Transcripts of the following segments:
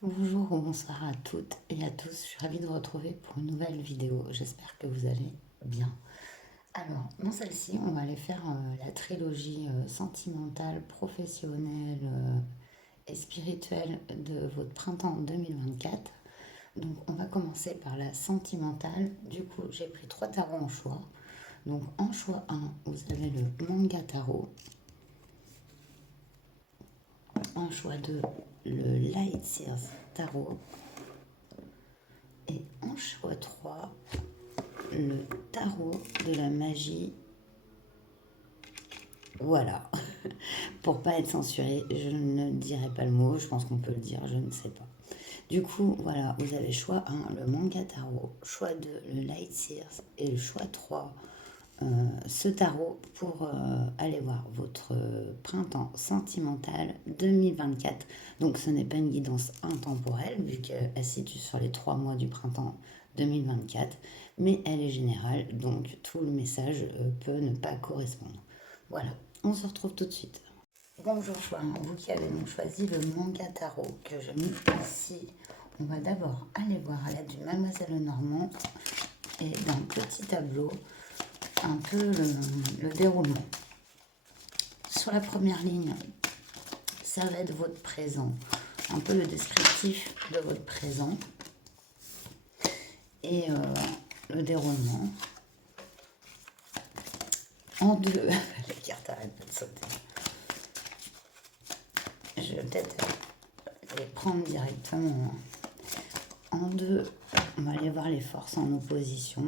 Bonjour ou bonsoir à toutes et à tous. Je suis ravie de vous retrouver pour une nouvelle vidéo. J'espère que vous allez bien. Alors, dans celle-ci, on va aller faire la trilogie sentimentale, professionnelle et spirituelle de votre printemps 2024. Donc, on va commencer par la sentimentale. Du coup, j'ai pris trois tarots en choix. Donc, en choix 1, vous avez le manga tarot. En choix 2, le Light Sears tarot. Et en choix 3, le tarot de la magie. Voilà. Pour pas être censuré, je ne dirai pas le mot, je pense qu'on peut le dire, je ne sais pas. Du coup, voilà, vous avez choix 1, le manga tarot, choix 2, le light sears, et le choix 3, ce tarot pour aller voir votre printemps sentimental 2024. Donc ce n'est pas une guidance intemporelle, vu qu'elle se situe sur les 3 mois du printemps 2024, mais elle est générale, donc tout le message peut ne pas correspondre. Voilà, on se retrouve tout de suite. Bonjour, vous qui avez donc choisi le manga tarot que je mets ici. On va d'abord aller voir à l'aide du Mademoiselle Normand et d'un petit tableau un peu le déroulement. Sur la première ligne, ça va être votre présent, un peu le descriptif de votre présent et le déroulement. En deux, les cartes arrêtent pas de sauter. Je vais peut-être les prendre directement. En deux, on va aller voir les forces en opposition,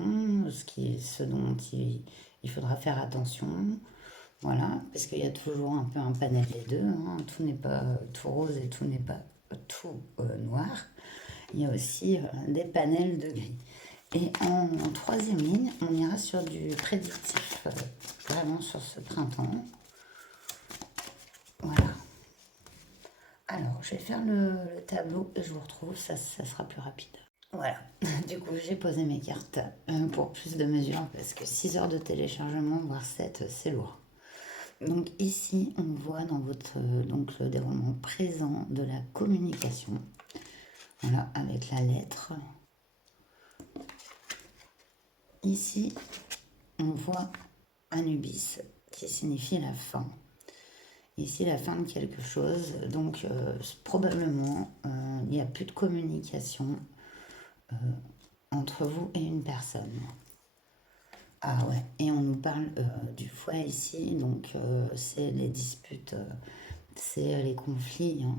ce dont il faudra faire attention. Voilà, parce qu'il y a toujours un peu un panel des deux, hein. Tout n'est pas tout rose et tout n'est pas tout noir. Il y a aussi des panels de gris. Et en troisième ligne, on ira sur du prédictif, vraiment sur ce printemps. Voilà. Alors, je vais faire le tableau et je vous retrouve, ça sera plus rapide. Voilà, du coup j'ai posé mes cartes pour plus de mesure parce que 6 heures de téléchargement, voire 7, c'est lourd. Donc ici, on voit dans votre donc le déroulement présent de la communication. Voilà, avec la lettre. Ici, on voit Anubis, qui signifie la fin. Ici, la fin de quelque chose. Donc, probablement, il n'y a plus de communication entre vous et une personne. Ah ouais, et on nous parle du foie ici, donc c'est les disputes, c'est les conflits, hein.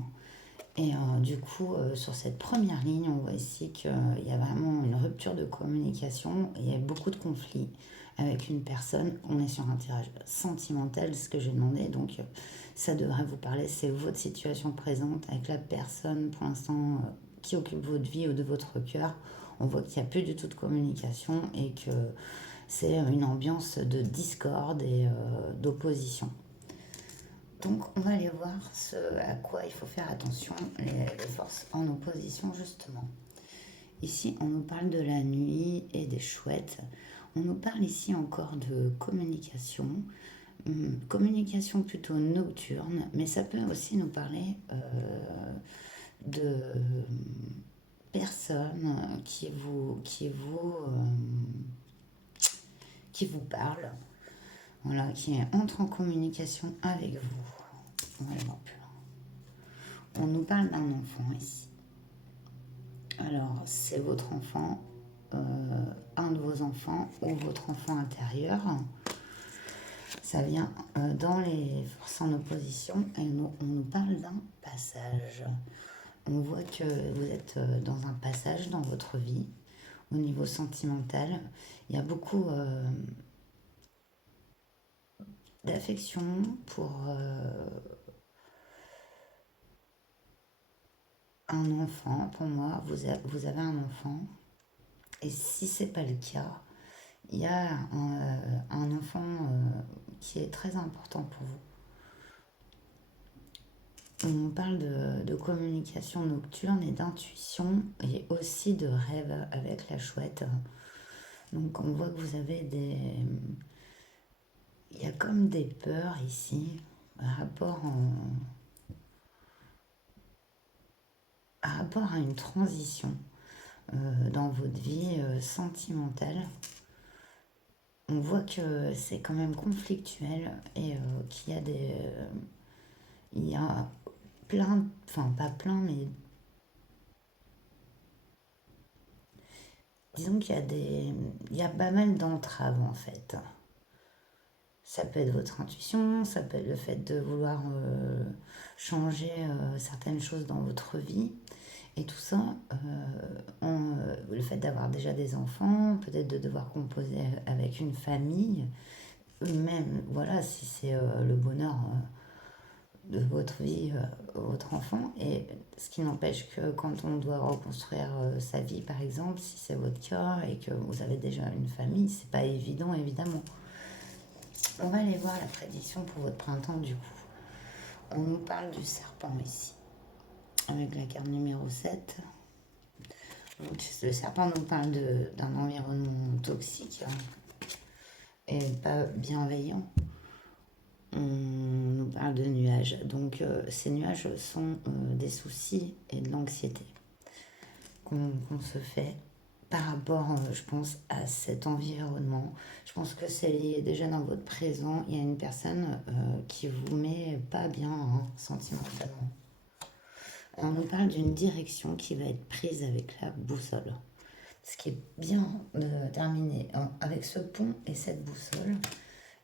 Et du coup, sur cette première ligne, on voit ici qu'il y a vraiment une rupture de communication. Il y a beaucoup de conflits avec une personne. On est sur un tirage sentimental, ce que j'ai demandé. Donc, ça devrait vous parler. C'est votre situation présente avec la personne, pour l'instant, qui occupe votre vie ou de votre cœur. On voit qu'il n'y a plus du tout de communication et que c'est une ambiance de discorde et d'opposition. Donc on va aller voir ce à quoi il faut faire attention, les forces en opposition justement. Ici on nous parle de la nuit et des chouettes. On nous parle ici encore de communication, communication plutôt nocturne, mais ça peut aussi nous parler de personnes qui vous parlent, voilà, qui entrent en communication avec vous. On va aller voir plus loin. On nous parle d'un enfant ici. Alors, c'est votre enfant, un de vos enfants ou votre enfant intérieur. Ça vient dans les forces en opposition et on nous parle d'un passage. On voit que vous êtes dans un passage dans votre vie au niveau sentimental. Il y a beaucoup d'affection pour un enfant. Pour moi, vous avez un enfant. Et si c'est pas le cas, il y a un enfant qui est très important pour vous. On parle de communication nocturne et d'intuition et aussi de rêve avec la chouette. Donc on voit que vous avez des... Il y a comme des peurs ici, par rapport à rapport à une transition dans votre vie sentimentale. On voit que c'est quand même conflictuel et qu'il y a il y a plein, enfin pas plein, mais disons qu'il y a il y a pas mal d'entraves en fait. Ça peut être votre intuition, ça peut être le fait de vouloir changer certaines choses dans votre vie. Et tout ça, le fait d'avoir déjà des enfants, peut-être de devoir composer avec une famille, même, voilà, si c'est le bonheur de votre vie, votre enfant. Et ce qui n'empêche que quand on doit reconstruire sa vie, par exemple, si c'est votre cas et que vous avez déjà une famille, c'est pas évident, évidemment. On va aller voir la prédiction pour votre printemps, du coup. On nous parle du serpent ici, avec la carte numéro 7. Donc, le serpent nous parle d'un environnement toxique et pas bienveillant. On nous parle de nuages. Donc, ces nuages sont des soucis et de l'anxiété qu'on se fait par rapport, je pense, à cet environnement. Je pense que c'est lié déjà dans votre présent. Il y a une personne qui vous met pas bien sentimentalement. On nous parle d'une direction qui va être prise avec la boussole. Ce qui est bien de terminer avec ce pont et cette boussole,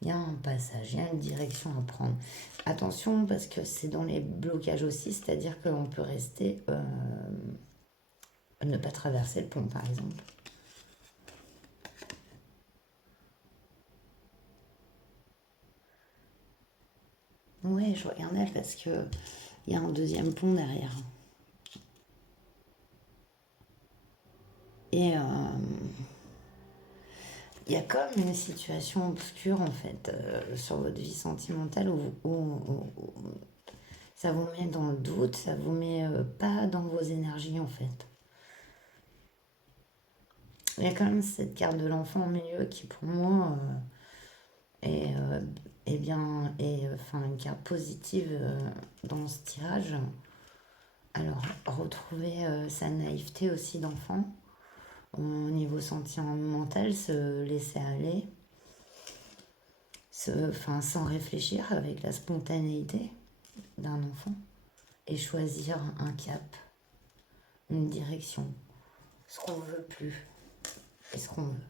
il y a un passage, il y a une direction à prendre. Attention parce que c'est dans les blocages aussi, c'est-à-dire que l'on peut rester, ne pas traverser le pont par exemple. Ouais, je regardais parce que il y a un deuxième pont derrière. Et il y a comme une situation obscure en fait sur votre vie sentimentale où ça vous met dans le doute, ça vous met pas dans vos énergies en fait. Il y a quand même cette carte de l'enfant au milieu qui pour moi est, est bien, enfin une carte positive dans ce tirage. Alors retrouver sa naïveté aussi d'enfant au niveau sentimental, se laisser aller, enfin, sans réfléchir avec la spontanéité d'un enfant et choisir un cap, une direction, ce qu'on veut plus et ce qu'on veut.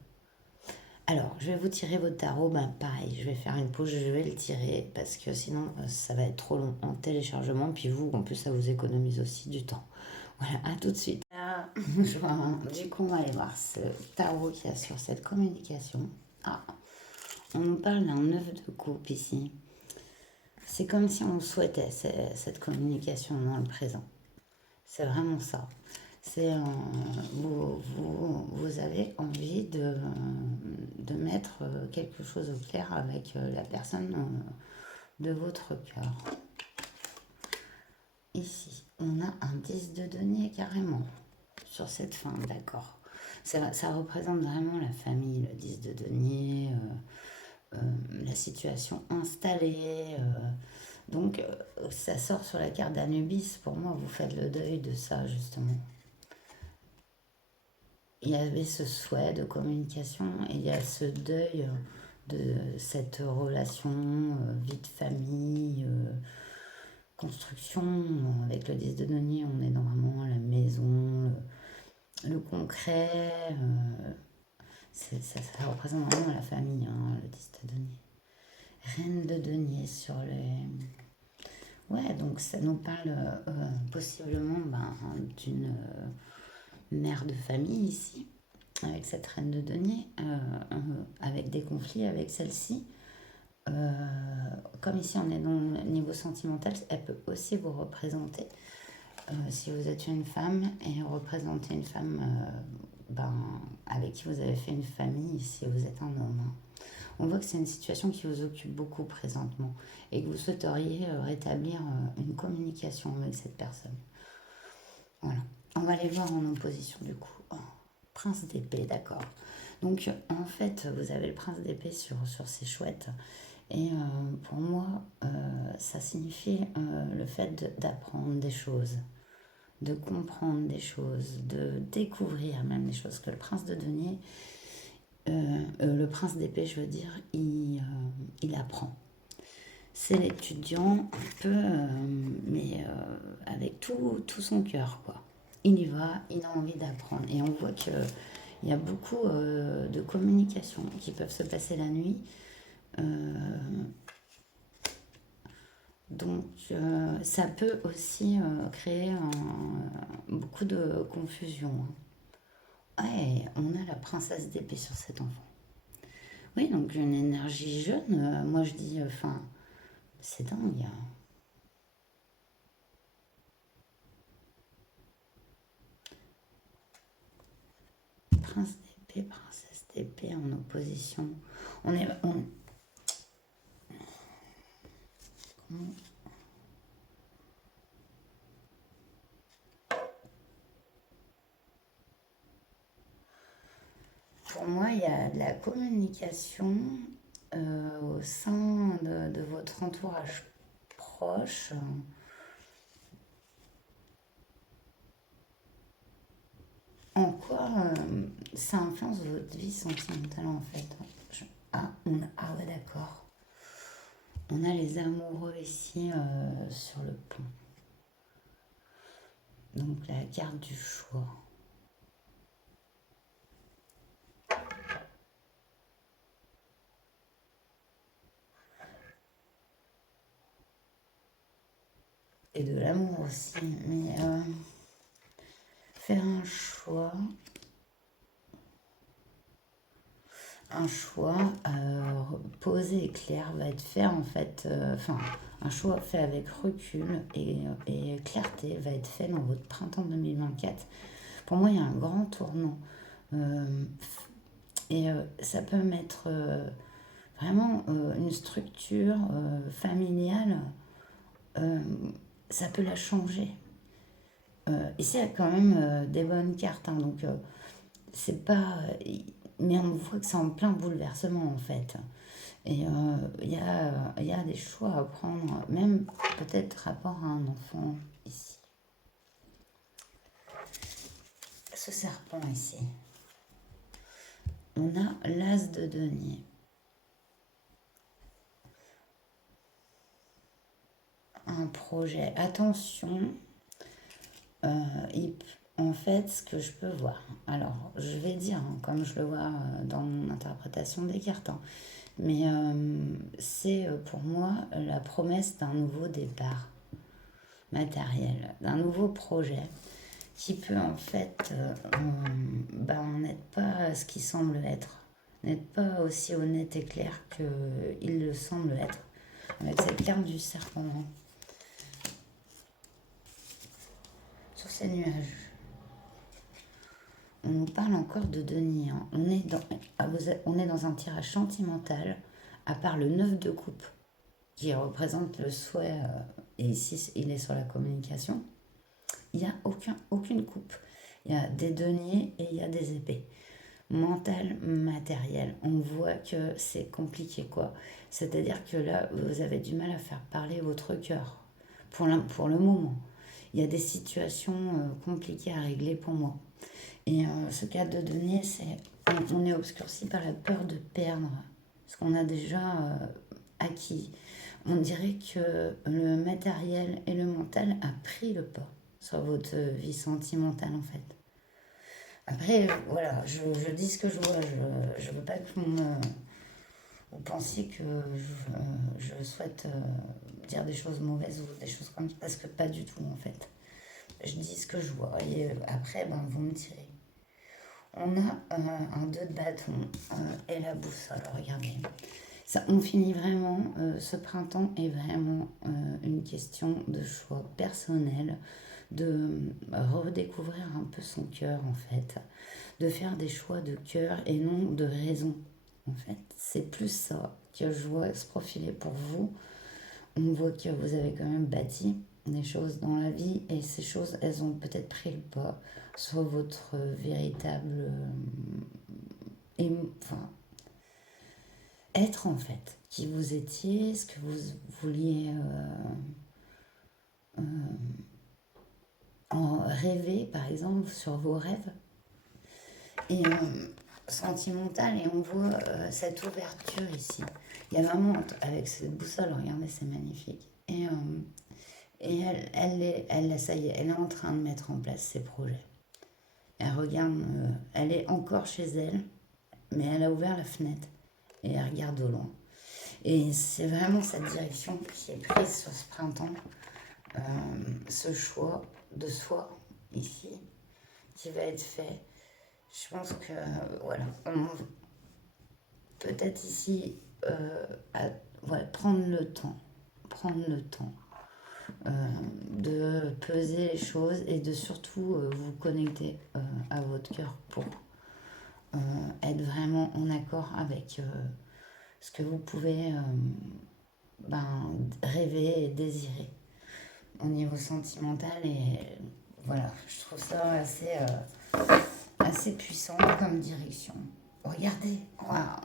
Alors, je vais vous tirer votre tarot. Ben, pareil, je vais faire une pause, je vais le tirer parce que sinon, ça va être trop long en téléchargement. Puis vous, en plus, ça vous économise aussi du temps. Voilà, à tout de suite. Là, du coup, on va aller voir ce tarot qu'il y a sur cette communication. Ah, on nous parle d'un 9 de coupe ici. C'est comme si on souhaitait cette communication dans le présent. C'est vraiment ça. C'est vous avez envie de mettre quelque chose au clair avec la personne de votre cœur. Ici, on a un 10 de denier carrément sur cette fin, d'accord. Ça représente vraiment la famille, le 10 de denier, la situation installée. Donc, ça sort sur la carte d'Anubis. Pour moi, vous faites le deuil de ça, justement. Il y avait ce souhait de communication et il y a ce deuil de cette relation, vie de famille, construction. Avec le 10 de denier, on est normalement à la maison, le concret. Ça représente vraiment la famille, hein, le 10 de denier. Reine de denier sur les... Ouais, donc ça nous parle possiblement d'une mère de famille ici, avec cette reine de denier, avec des conflits avec celle-ci. Comme ici on est dans le niveau sentimental, elle peut aussi vous représenter. Si vous êtes une femme et représenter une femme avec qui vous avez fait une famille, si vous êtes un homme. Hein. On voit que c'est une situation qui vous occupe beaucoup présentement et que vous souhaiteriez rétablir une communication avec cette personne. Voilà. On va aller voir en opposition du coup. Oh, prince d'épée, d'accord. Donc en fait, vous avez le prince d'épée sur ces chouettes. Et pour moi, ça signifie le fait d'apprendre des choses, de comprendre des choses, de découvrir même des choses que le prince de denier, le prince d'épée, je veux dire, il apprend. C'est l'étudiant un peu, mais avec tout son cœur, quoi. Il y va, il a envie d'apprendre. Et on voit qu'il y a beaucoup de communications qui peuvent se passer la nuit. Donc, ça peut aussi créer beaucoup de confusion. Ouais, on a la princesse d'épée sur cet enfant. Oui, donc une énergie jeune, moi je dis, enfin, c'est dingue. Prince d'épée, princesse d'épée en opposition. On est. Pour moi, il y a de la communication au sein de votre entourage proche. En quoi ça influence votre vie sentimentale en fait? Ah ouais, d'accord. On a les amoureux ici sur le pont. Donc la carte du choix. Et de l'amour aussi. Mais faire un choix posé et clair va être fait en fait, enfin, un choix fait avec recul et clarté va être fait dans votre printemps 2024. Pour moi, il y a un grand tournant. Euh, et ça peut mettre vraiment une structure familiale, euh, ça peut la changer. Ici, il y a quand même des bonnes cartes, hein, donc c'est pas. Mais on voit que c'est en plein bouleversement en fait. Et il y a des choix à prendre, même peut-être rapport à un enfant ici. Ce serpent ici. On a l'as de denier. Un projet. Attention, il- en fait, ce que je peux voir. Alors, je vais dire, hein, comme je le vois dans mon interprétation des cartes, hein, mais c'est pour moi la promesse d'un nouveau départ matériel, d'un nouveau projet qui peut en fait, n'être pas ce qu'il semble être, n'être pas aussi honnête et clair qu'il le semble être, avec cette carte du serpent, hein, sur ces nuages. On nous parle encore de denier, hein. On est dans un tirage sentimental, à part le 9 de coupe, qui représente le souhait, et ici il est sur la communication. Il n'y a aucune coupe. Il y a des deniers et il y a des épées. Mental, matériel. On voit que c'est compliqué, quoi. C'est-à-dire que là, vous avez du mal à faire parler votre cœur, pour le moment. Il y a des situations compliquées à régler pour moi. Et ce cas de denier, on est obscurci par la peur de perdre ce qu'on a déjà acquis. On dirait que le matériel et le mental a pris le pas sur votre vie sentimentale en fait. Après, voilà, dis ce que je vois. Je veux pas que vous pensiez que je souhaite dire des choses mauvaises ou des choses comme ça, parce que pas du tout en fait. Je dis ce que je vois et après, ben, vous me tirez. On a un 2 de bâton et la boussole, regardez. Ça, on finit vraiment, ce printemps est vraiment une question de choix personnel, de redécouvrir un peu son cœur en fait, de faire des choix de cœur et non de raison en fait. C'est plus ça que je vois se profiler pour vous. On voit que vous avez quand même bâti des choses dans la vie et ces choses, elles ont peut-être pris le pas sur votre véritable enfin, être en fait, qui vous étiez, ce que vous vouliez en rêver, par exemple, sur vos rêves, et sentimental, et on voit cette ouverture ici. Il y a vraiment, avec cette boussole, regardez, c'est magnifique. Et ça y est, elle est en train de mettre en place ses projets. Elle regarde, elle est encore chez elle, mais elle a ouvert la fenêtre et elle regarde au loin. Et c'est vraiment cette direction qui est prise sur ce printemps, ce choix de soi ici qui va être fait. Je pense que voilà, peut-être ici voilà, prendre le temps de peser les choses et de surtout vous connecter à votre cœur pour être vraiment en accord avec ce que vous pouvez rêver et désirer au niveau sentimental. Et voilà, je trouve ça assez puissant comme direction. Regardez,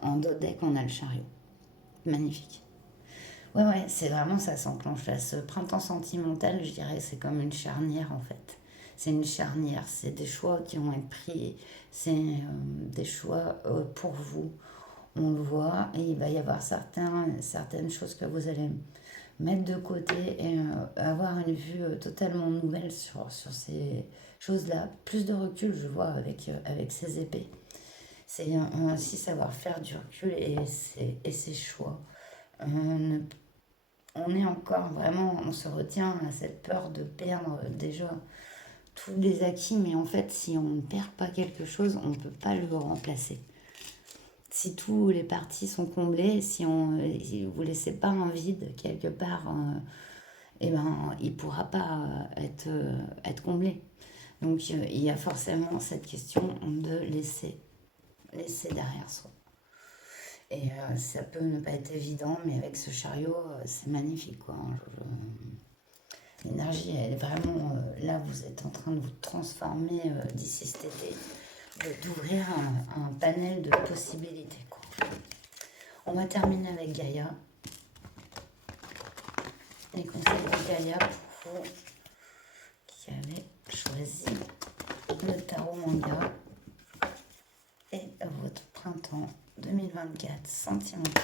en dos deck, on a le chariot. Magnifique. Ouais, c'est vraiment, ça s'enclenche là. Ce printemps sentimental, je dirais, c'est comme une charnière en fait. C'est une charnière, c'est des choix qui vont être pris, c'est des choix pour vous. On le voit et il va y avoir certaines choses que vous allez mettre de côté et avoir une vue totalement nouvelle sur ces choses-là. Plus de recul, je vois, avec ces épées. C'est aussi savoir faire du recul et ses choix. On est encore vraiment, on se retient à cette peur de perdre déjà tous les acquis, mais en fait, si on ne perd pas quelque chose, on ne peut pas le remplacer. Si tous les parties sont comblées, si vous ne laissez pas un vide quelque part, eh ben, il ne pourra pas être comblé. Donc, il y a forcément cette question de laisser derrière soi. Et ça peut ne pas être évident, mais avec ce chariot, c'est magnifique, quoi. L'énergie, elle est vraiment là, vous êtes en train de vous transformer d'ici cet été, d'ouvrir un panel de possibilités, quoi. On va terminer avec Gaïa. Les conseils de Gaïa pour vous qui avez choisi le tarot manga et votre printemps 2024 sentimental.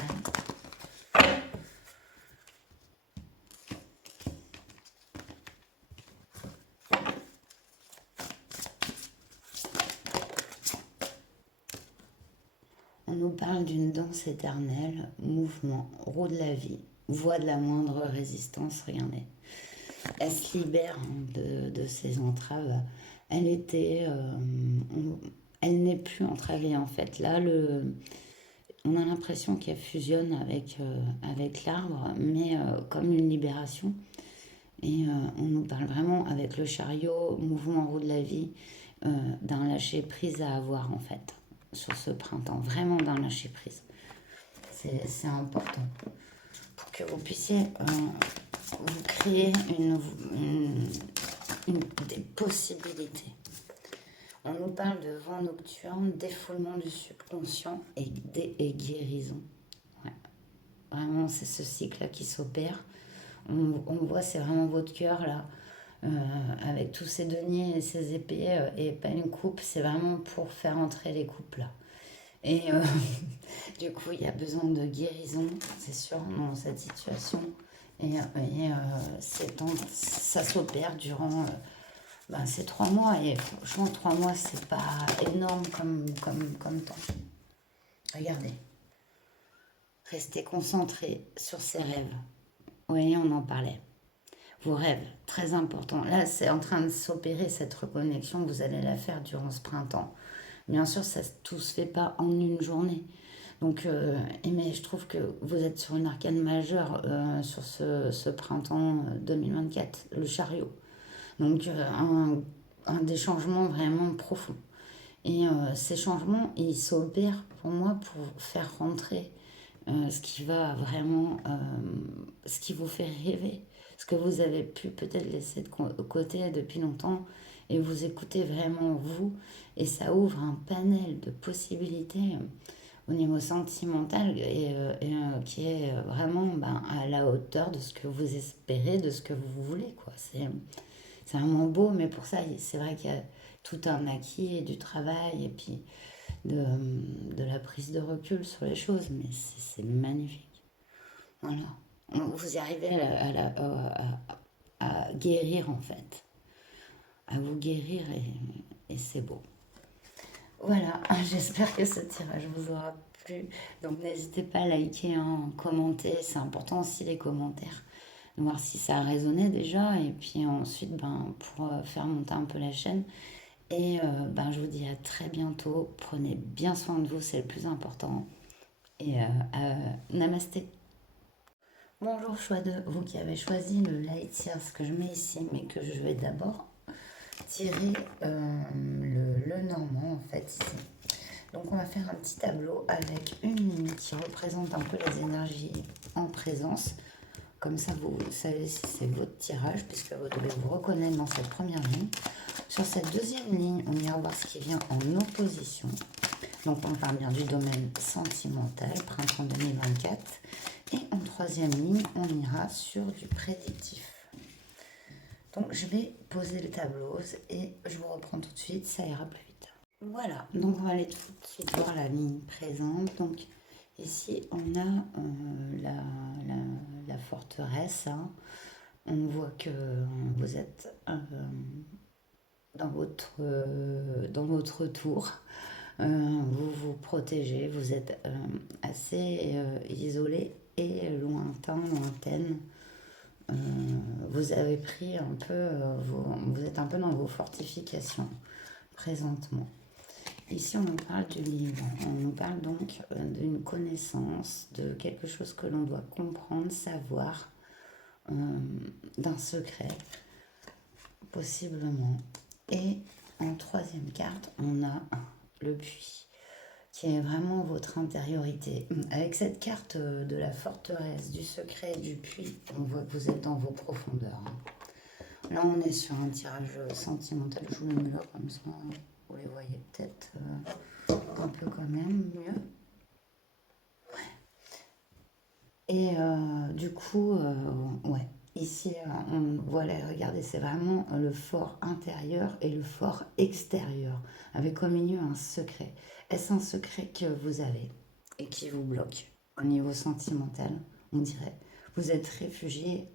On nous parle d'une danse éternelle, mouvement, roue de la vie, voie de la moindre résistance, regardez. Elle se libère de ses entraves. Elle n'est plus entravée en fait. Là, on a l'impression qu'elle fusionne avec l'arbre, mais comme une libération. Et on nous parle vraiment avec le chariot, mouvement roue de la vie, d'un lâcher prise à avoir en fait sur ce printemps, vraiment d'un lâcher prise. C'est important pour que vous puissiez vous créer des possibilités. On nous parle de vent nocturne, défoulement du subconscient et guérison. Ouais. Vraiment, c'est ce cycle-là qui s'opère. On voit, c'est vraiment votre cœur là, avec tous ces deniers et ces épées, et pas une coupe, c'est vraiment pour faire entrer les coupes là. Et du coup, il y a besoin de guérison, c'est sûr, dans cette situation. Et ça s'opère durant ces 3 mois. Et franchement, 3 mois, c'est pas énorme comme temps. Regardez. Restez concentré sur ses rêves. Oui, on en parlait. Vos rêves, très important. Là, c'est en train de s'opérer cette reconnexion. Vous allez la faire durant ce printemps. Bien sûr, tout se fait pas en une journée. Donc, mais je trouve que vous êtes sur une arcane majeure sur ce printemps 2024, le chariot. Donc, un des changements vraiment profonds. Et ces changements, ils s'opèrent pour moi pour faire rentrer ce qui va vraiment, ce qui vous fait rêver, ce que vous avez pu peut-être laisser de côté depuis longtemps, et vous écoutez vraiment vous, et ça ouvre un panel de possibilités au niveau sentimental qui est vraiment à la hauteur de ce que vous espérez, de ce que vous voulez, quoi. c'est vraiment beau, mais pour ça, c'est vrai qu'il y a tout un acquis et du travail, et puis de la prise de recul sur les choses, mais c'est magnifique. Voilà. Vous y arrivez à guérir, en fait, à vous guérir, et c'est beau. Voilà, j'espère que ce tirage vous aura plu. Donc n'hésitez pas à liker, hein, commenter. C'est important aussi les commentaires. Voir si ça a résonné déjà. Et puis ensuite, ben, pour faire monter un peu la chaîne. Et ben, je vous dis à très bientôt. Prenez bien soin de vous, c'est le plus important. Et namasté. Bonjour choix de vous qui avez choisi le light years que je mets ici, mais que je vais d'abord tirer le normand en fait ici. Donc on va faire un petit tableau avec une ligne qui représente un peu les énergies en présence. Comme ça, vous savez si c'est votre tirage, puisque vous devez vous reconnaître dans cette première ligne. Sur cette deuxième ligne, on ira voir ce qui vient en opposition. Donc on parle bien du domaine sentimental, printemps 2024. Et en troisième ligne, on ira sur du prédictif. Donc je vais poser le tableau et je vous reprends tout de suite, ça ira plus vite. Voilà, donc on va aller tout de suite voir la ligne présente. Donc ici on a la forteresse, hein. On voit que vous êtes dans votre tour. Vous vous protégez, vous êtes assez isolé et lointaine. Vous avez pris un peu, vous êtes un peu dans vos fortifications présentement. Ici, on nous parle du livre. On nous parle donc d'une connaissance, de quelque chose que l'on doit comprendre, savoir, d'un secret, possiblement. Et en troisième carte, on a le puits, qui est vraiment votre intériorité. Avec cette carte de la forteresse, du secret, du puits, on voit que vous êtes dans vos profondeurs. Là, on est sur un tirage sentimental. Je vous le mets là comme ça. Vous les voyez peut-être un peu quand même mieux. Ouais. Et du coup, ouais. Ici, voilà, regardez, c'est vraiment le fort intérieur et le fort extérieur, avec au milieu un secret. Est-ce un secret que vous avez et qui vous bloque au niveau sentimental, on dirait? Vous êtes réfugié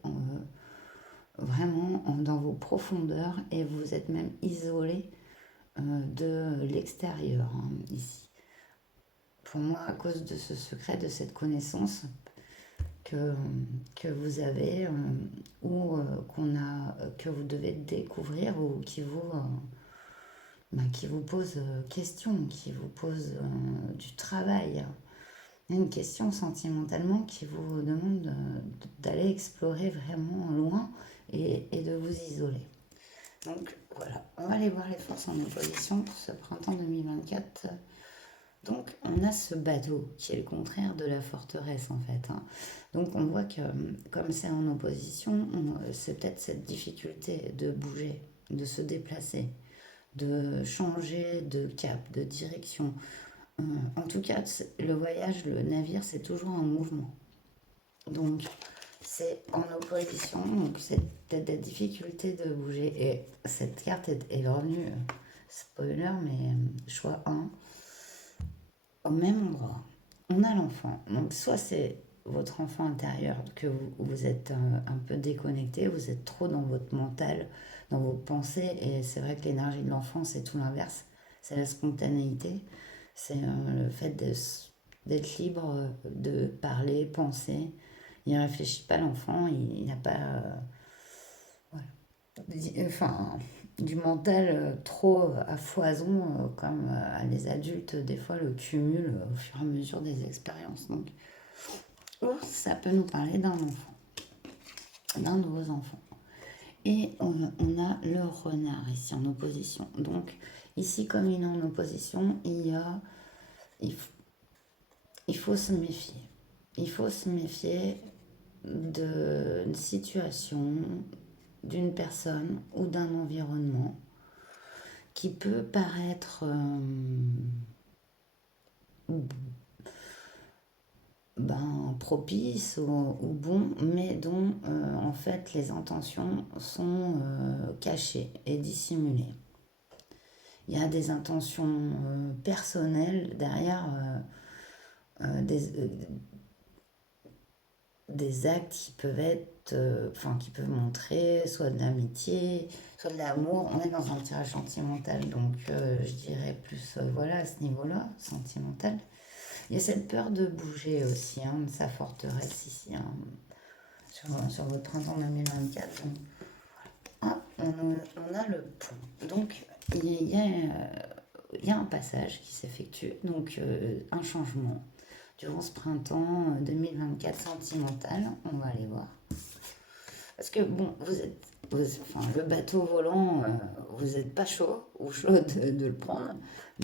vraiment dans vos profondeurs et vous êtes même isolé de l'extérieur, hein, ici. Pour moi, à cause de ce secret, de cette connaissance que vous avez ou que vous devez découvrir ou qui vous pose question, qui vous pose du travail. Une question sentimentalement qui vous demande d'aller explorer vraiment loin et de vous isoler. Donc voilà, on va aller voir les forces en opposition pour ce printemps 2024. Donc on a ce bateau qui est le contraire de la forteresse en fait, hein. Donc on voit que comme c'est en opposition, c'est peut-être cette difficulté de bouger, de se déplacer, de changer de cap, de direction. En tout cas, le voyage, le navire, c'est toujours un mouvement. Donc c'est en opposition, donc c'est peut-être des difficultés de bouger. Et cette carte est revenue, spoiler, mais choix 1, au même endroit. On a l'enfant. Donc soit c'est votre enfant intérieur, que vous êtes un peu déconnecté, vous êtes trop dans votre mental, dans vos pensées, et c'est vrai que l'énergie de l'enfant, c'est tout l'inverse. C'est la spontanéité, c'est le fait d'être libre, de parler, penser. Il ne réfléchit pas l'enfant, il n'a pas enfin, du mental trop à foison, comme les adultes, des fois, le cumulent au fur et à mesure des expériences. Donc, ça peut nous parler d'un enfant, d'un de vos enfants. Et on a le renard ici en opposition. Donc, ici, comme il est en opposition, il faut se méfier. Il faut se méfier d'une situation, d'une personne ou d'un environnement qui peut paraître propice ou bon, mais dont en fait les intentions sont cachées et dissimulées. Il y a des intentions personnelles derrière des actes qui peuvent être, qui peuvent montrer soit de l'amitié, soit de l'amour. On est dans un tirage sentimental, donc je dirais plus, voilà, à ce niveau-là, sentimental. Il y a cette peur de bouger aussi, hein, de sa forteresse ici, hein, sur votre printemps 2024. Donc, on a le pont. Donc, il y a un passage qui s'effectue, donc un changement durant ce printemps 2024 sentimental. On va aller voir. Parce que, bon, le bateau volant, vous n'êtes pas chaud ou chaud de le prendre,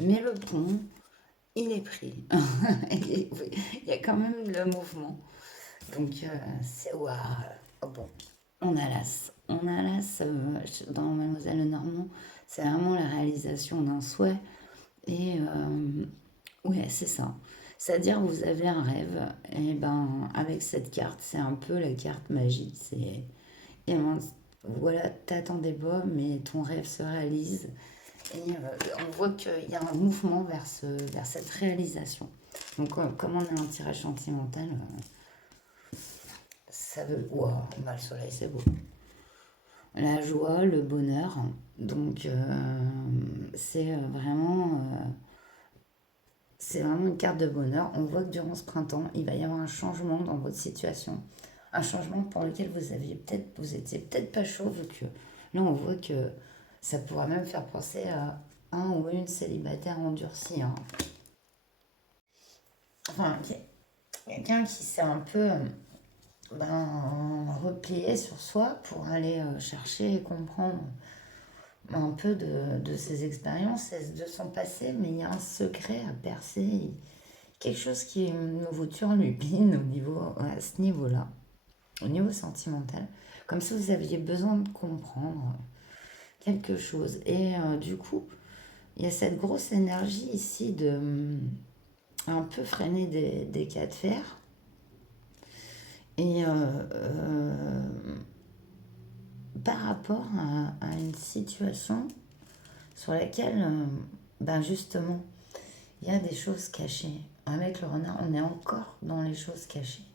mais le pont, il est pris. Il y a quand même le mouvement. Donc, c'est waouh. Oh, bon, on a l'as. On a l'as dans Mademoiselle Lenormand. C'est vraiment la réalisation d'un souhait. Et ouais, c'est ça. C'est-à-dire, vous avez un rêve. Et ben, avec cette carte, c'est un peu la carte magique. C'est. Et ben, voilà, t'attendais pas, mais ton rêve se réalise. Et on voit qu'il y a un mouvement vers cette réalisation. Donc, comme on a un tirage sentimental, ça veut. Waouh, bah, le soleil, c'est beau. La joie, le bonheur. Donc, c'est vraiment une carte de bonheur. On voit que durant ce printemps, il va y avoir un changement dans votre situation. Un changement pour lequel vous étiez peut-être pas chaud, vu que là, on voit que ça pourra même faire penser à un ou une célibataire endurci, hein. Enfin, quelqu'un qui s'est un peu replié sur soi pour aller chercher et comprendre un peu de ses expériences, de son passé, mais il y a un secret à percer, quelque chose qui vous turlupine à ce niveau-là, au niveau sentimental, comme si vous aviez besoin de comprendre quelque chose. Et du coup, il y a cette grosse énergie ici de un peu freiner des cas de fer. Et par rapport à une situation sur laquelle, justement, il y a des choses cachées. Avec le renard, on est encore dans les choses cachées.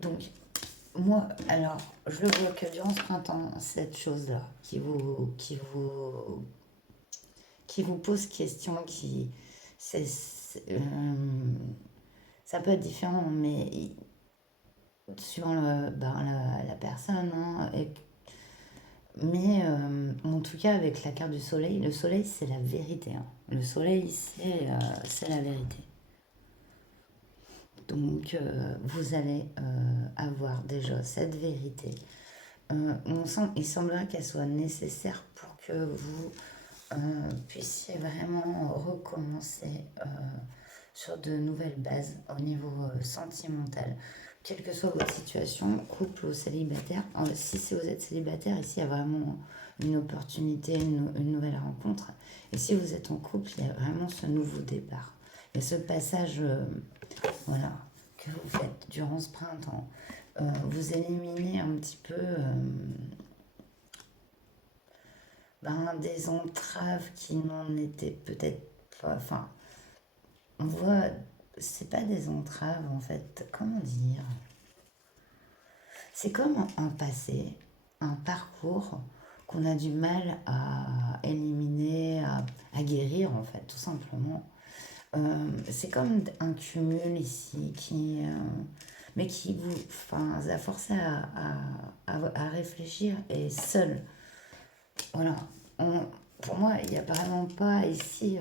Donc, moi, alors, je le vois que durant ce printemps, cette chose-là, qui vous pose question, ça peut être différent, mais suivant la personne, hein, mais en tout cas, avec la carte du soleil, le soleil, c'est la vérité, hein. Le soleil, c'est la vérité. Donc, vous allez avoir déjà cette vérité. Il semblerait qu'elle soit nécessaire pour que vous puissiez vraiment recommencer sur de nouvelles bases au niveau sentimental. Quelle que soit votre situation, couple ou célibataire. Si vous êtes célibataire, ici, il y a vraiment une opportunité, une nouvelle rencontre. Et si vous êtes en couple, il y a vraiment ce nouveau départ. Il y a ce passage, voilà, que vous faites durant ce printemps. Vous éliminez un petit peu des entraves qui n'en étaient peut-être pas. Enfin, on voit, c'est pas des entraves en fait, comment dire? C'est comme un passé, un parcours qu'on a du mal à éliminer, à guérir en fait, tout simplement. C'est comme un cumul ici mais qui vous a forcé à réfléchir et seul. Voilà. Pour moi, il n'y a vraiment pas ici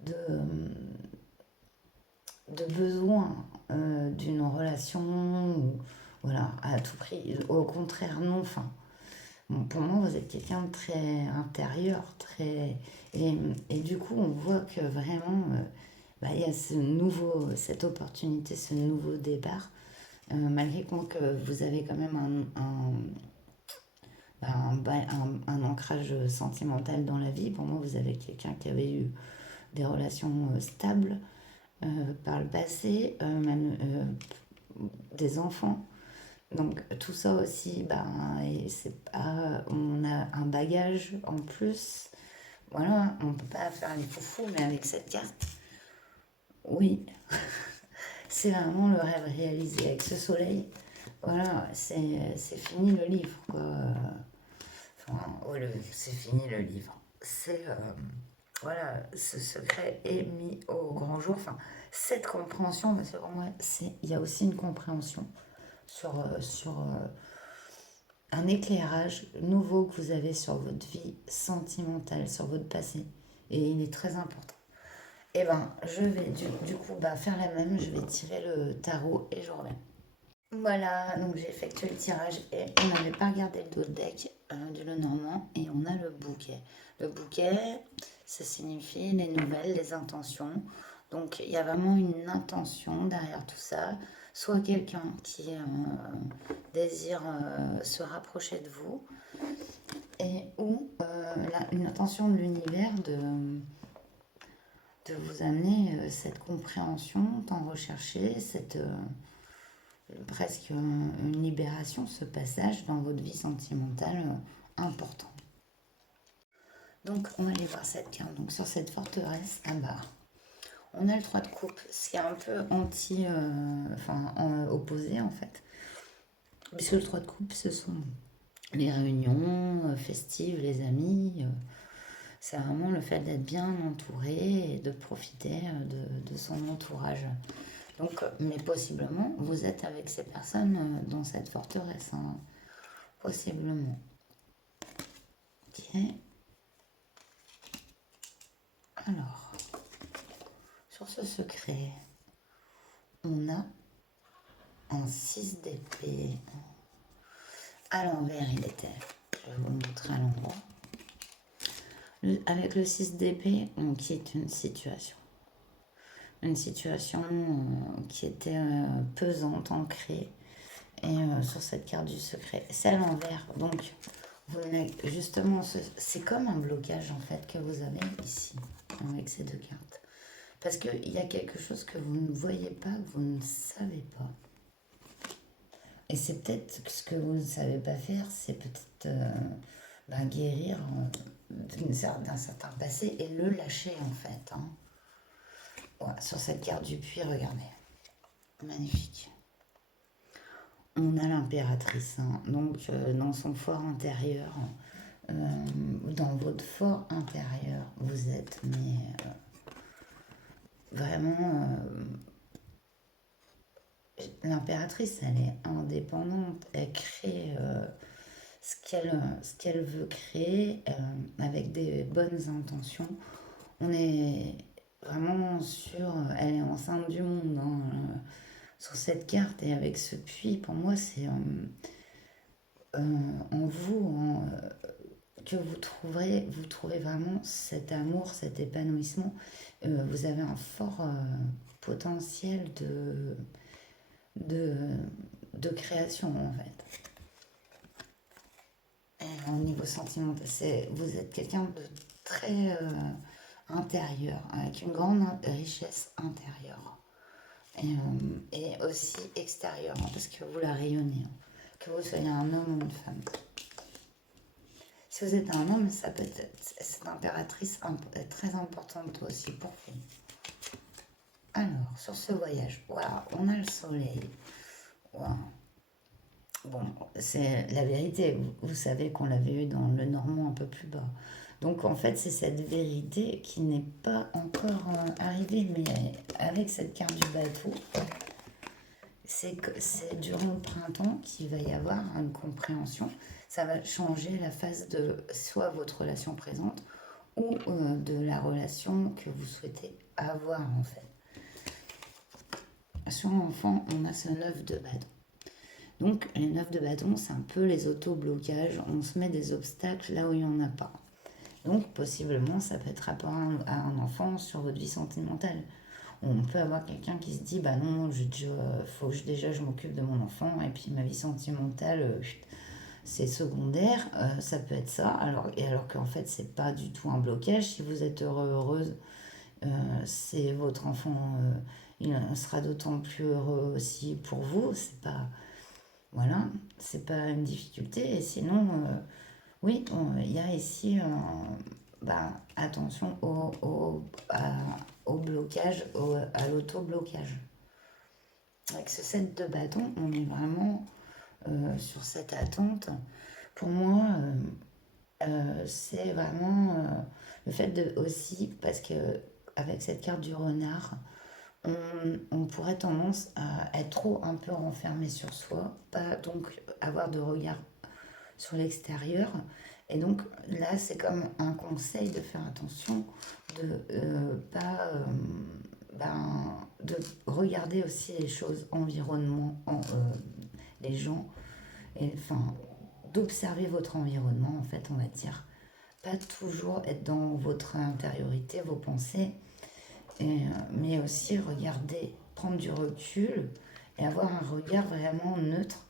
de, de besoin d'une relation, voilà, à tout prix. Au contraire, non. Enfin, bon, pour moi, vous êtes quelqu'un de très intérieur, et du coup, on voit que vraiment, il y a cette opportunité, ce nouveau départ, malgré que vous avez quand même un ancrage sentimental dans la vie. Pour moi, vous avez quelqu'un qui avait eu des relations stables, par le passé, même des enfants. Donc tout ça aussi, ben, et c'est pas, on a un bagage en plus. Voilà, on peut pas faire les foufous, mais avec cette carte, oui, c'est vraiment le rêve réalisé avec ce soleil. Voilà, c'est fini le livre, quoi. Enfin, oh, c'est fini le livre. C'est voilà, ce secret est mis au grand jour. Enfin, cette compréhension, parce que pour moi, il y a aussi une compréhension sur un éclairage nouveau que vous avez sur votre vie sentimentale, sur votre passé. Et il est très important. Et ben, je vais du coup bah, faire la même. Je vais tirer le tarot et je reviens. Voilà, donc j'ai effectué le tirage et on n'avait pas regardé le dos de deck du Lenormand et on a le bouquet. Le bouquet, ça signifie les nouvelles, les intentions. Donc il y a vraiment une intention derrière tout ça. Soit quelqu'un qui désire se rapprocher de vous et ou une intention de l'univers de vous amener cette compréhension tant recherchée, cette presque une libération, ce passage dans votre vie sentimentale important. Donc on va aller voir cette carte. Donc sur cette forteresse, ah bah, on a le 3 de coupe, ce qui est un peu opposé en fait. Puisque le 3 de coupe, ce sont les réunions festives, les amis. C'est vraiment le fait d'être bien entouré et de profiter de son entourage. Donc, mais possiblement, vous êtes avec ces personnes dans cette forteresse. Hein. Possiblement. Ok. Alors, sur ce secret, on a un 6 d'épée. À l'envers, il était. Je vais vous le montrer à l'endroit. Avec le 6 d'épée, on quitte une situation. Une situation qui était pesante, ancrée. Et sur cette carte du secret, c'est à l'envers. Donc, justement, c'est comme un blocage en fait que vous avez ici, avec ces deux cartes. Parce qu'il y a quelque chose que vous ne voyez pas, que vous ne savez pas. Et c'est peut-être que ce que vous ne savez pas faire, c'est peut-être guérir d'un certain passé et le lâcher en fait. Hein. Voilà, sur cette carte du puits, regardez. Magnifique. On a l'impératrice, hein. Donc dans son fort intérieur, dans votre fort intérieur, vous êtes vraiment l'impératrice, elle est indépendante, elle crée ce qu'elle veut créer avec des bonnes intentions. On est vraiment sur, elle est enceinte du monde hein, sur cette carte et avec ce puits, pour moi, c'est en vous que vous trouverez vraiment cet amour, cet épanouissement. Vous avez un fort potentiel de, de création en fait. Et au niveau sentimental, vous êtes quelqu'un de très intérieur, avec une grande richesse intérieure. Et aussi extérieure, hein, parce que vous la rayonnez. Hein. Que vous soyez un homme ou une femme. Si vous êtes un homme, ça peut être cette impératrice très importante aussi pour vous. Alors, sur ce voyage, waouh, on a le soleil. Waouh. Bon, c'est la vérité. Vous savez qu'on l'avait eu dans le Normand un peu plus bas. Donc, en fait, c'est cette vérité qui n'est pas encore arrivée, mais avec cette carte du bateau, c'est que c'est durant le printemps qu'il va y avoir une compréhension. Ça va changer la phase de soit votre relation présente ou de la relation que vous souhaitez avoir en fait. Sur l'enfant, on a ce 9 de bâton. Donc les 9 de bâton, c'est un peu les auto-blocages. On se met des obstacles là où il n'y en a pas. Donc possiblement, ça peut être rapport à un enfant sur votre vie sentimentale. On peut avoir quelqu'un qui se dit bah non, faut que déjà je m'occupe de mon enfant et puis ma vie sentimentale c'est secondaire, ça peut être ça alors qu'en fait c'est pas du tout un blocage si vous êtes heureuse C'est votre enfant, il sera d'autant plus heureux aussi pour vous. C'est pas, voilà, c'est pas une difficulté. Et sinon, oui, il y a ici, attention au blocage, à l'auto-blocage. Avec ce set de bâtons, on est vraiment sur cette attente. Pour moi, c'est vraiment le fait de aussi, parce que avec cette carte du renard, on pourrait tendance à être trop un peu renfermé sur soi, pas donc avoir de regard sur l'extérieur. Et donc là, c'est comme un conseil de faire attention, de pas, de regarder aussi les choses, environnement, les gens, et enfin d'observer votre environnement en fait, on va dire. Pas toujours être dans votre intériorité, vos pensées, mais aussi regarder, prendre du recul et avoir un regard vraiment neutre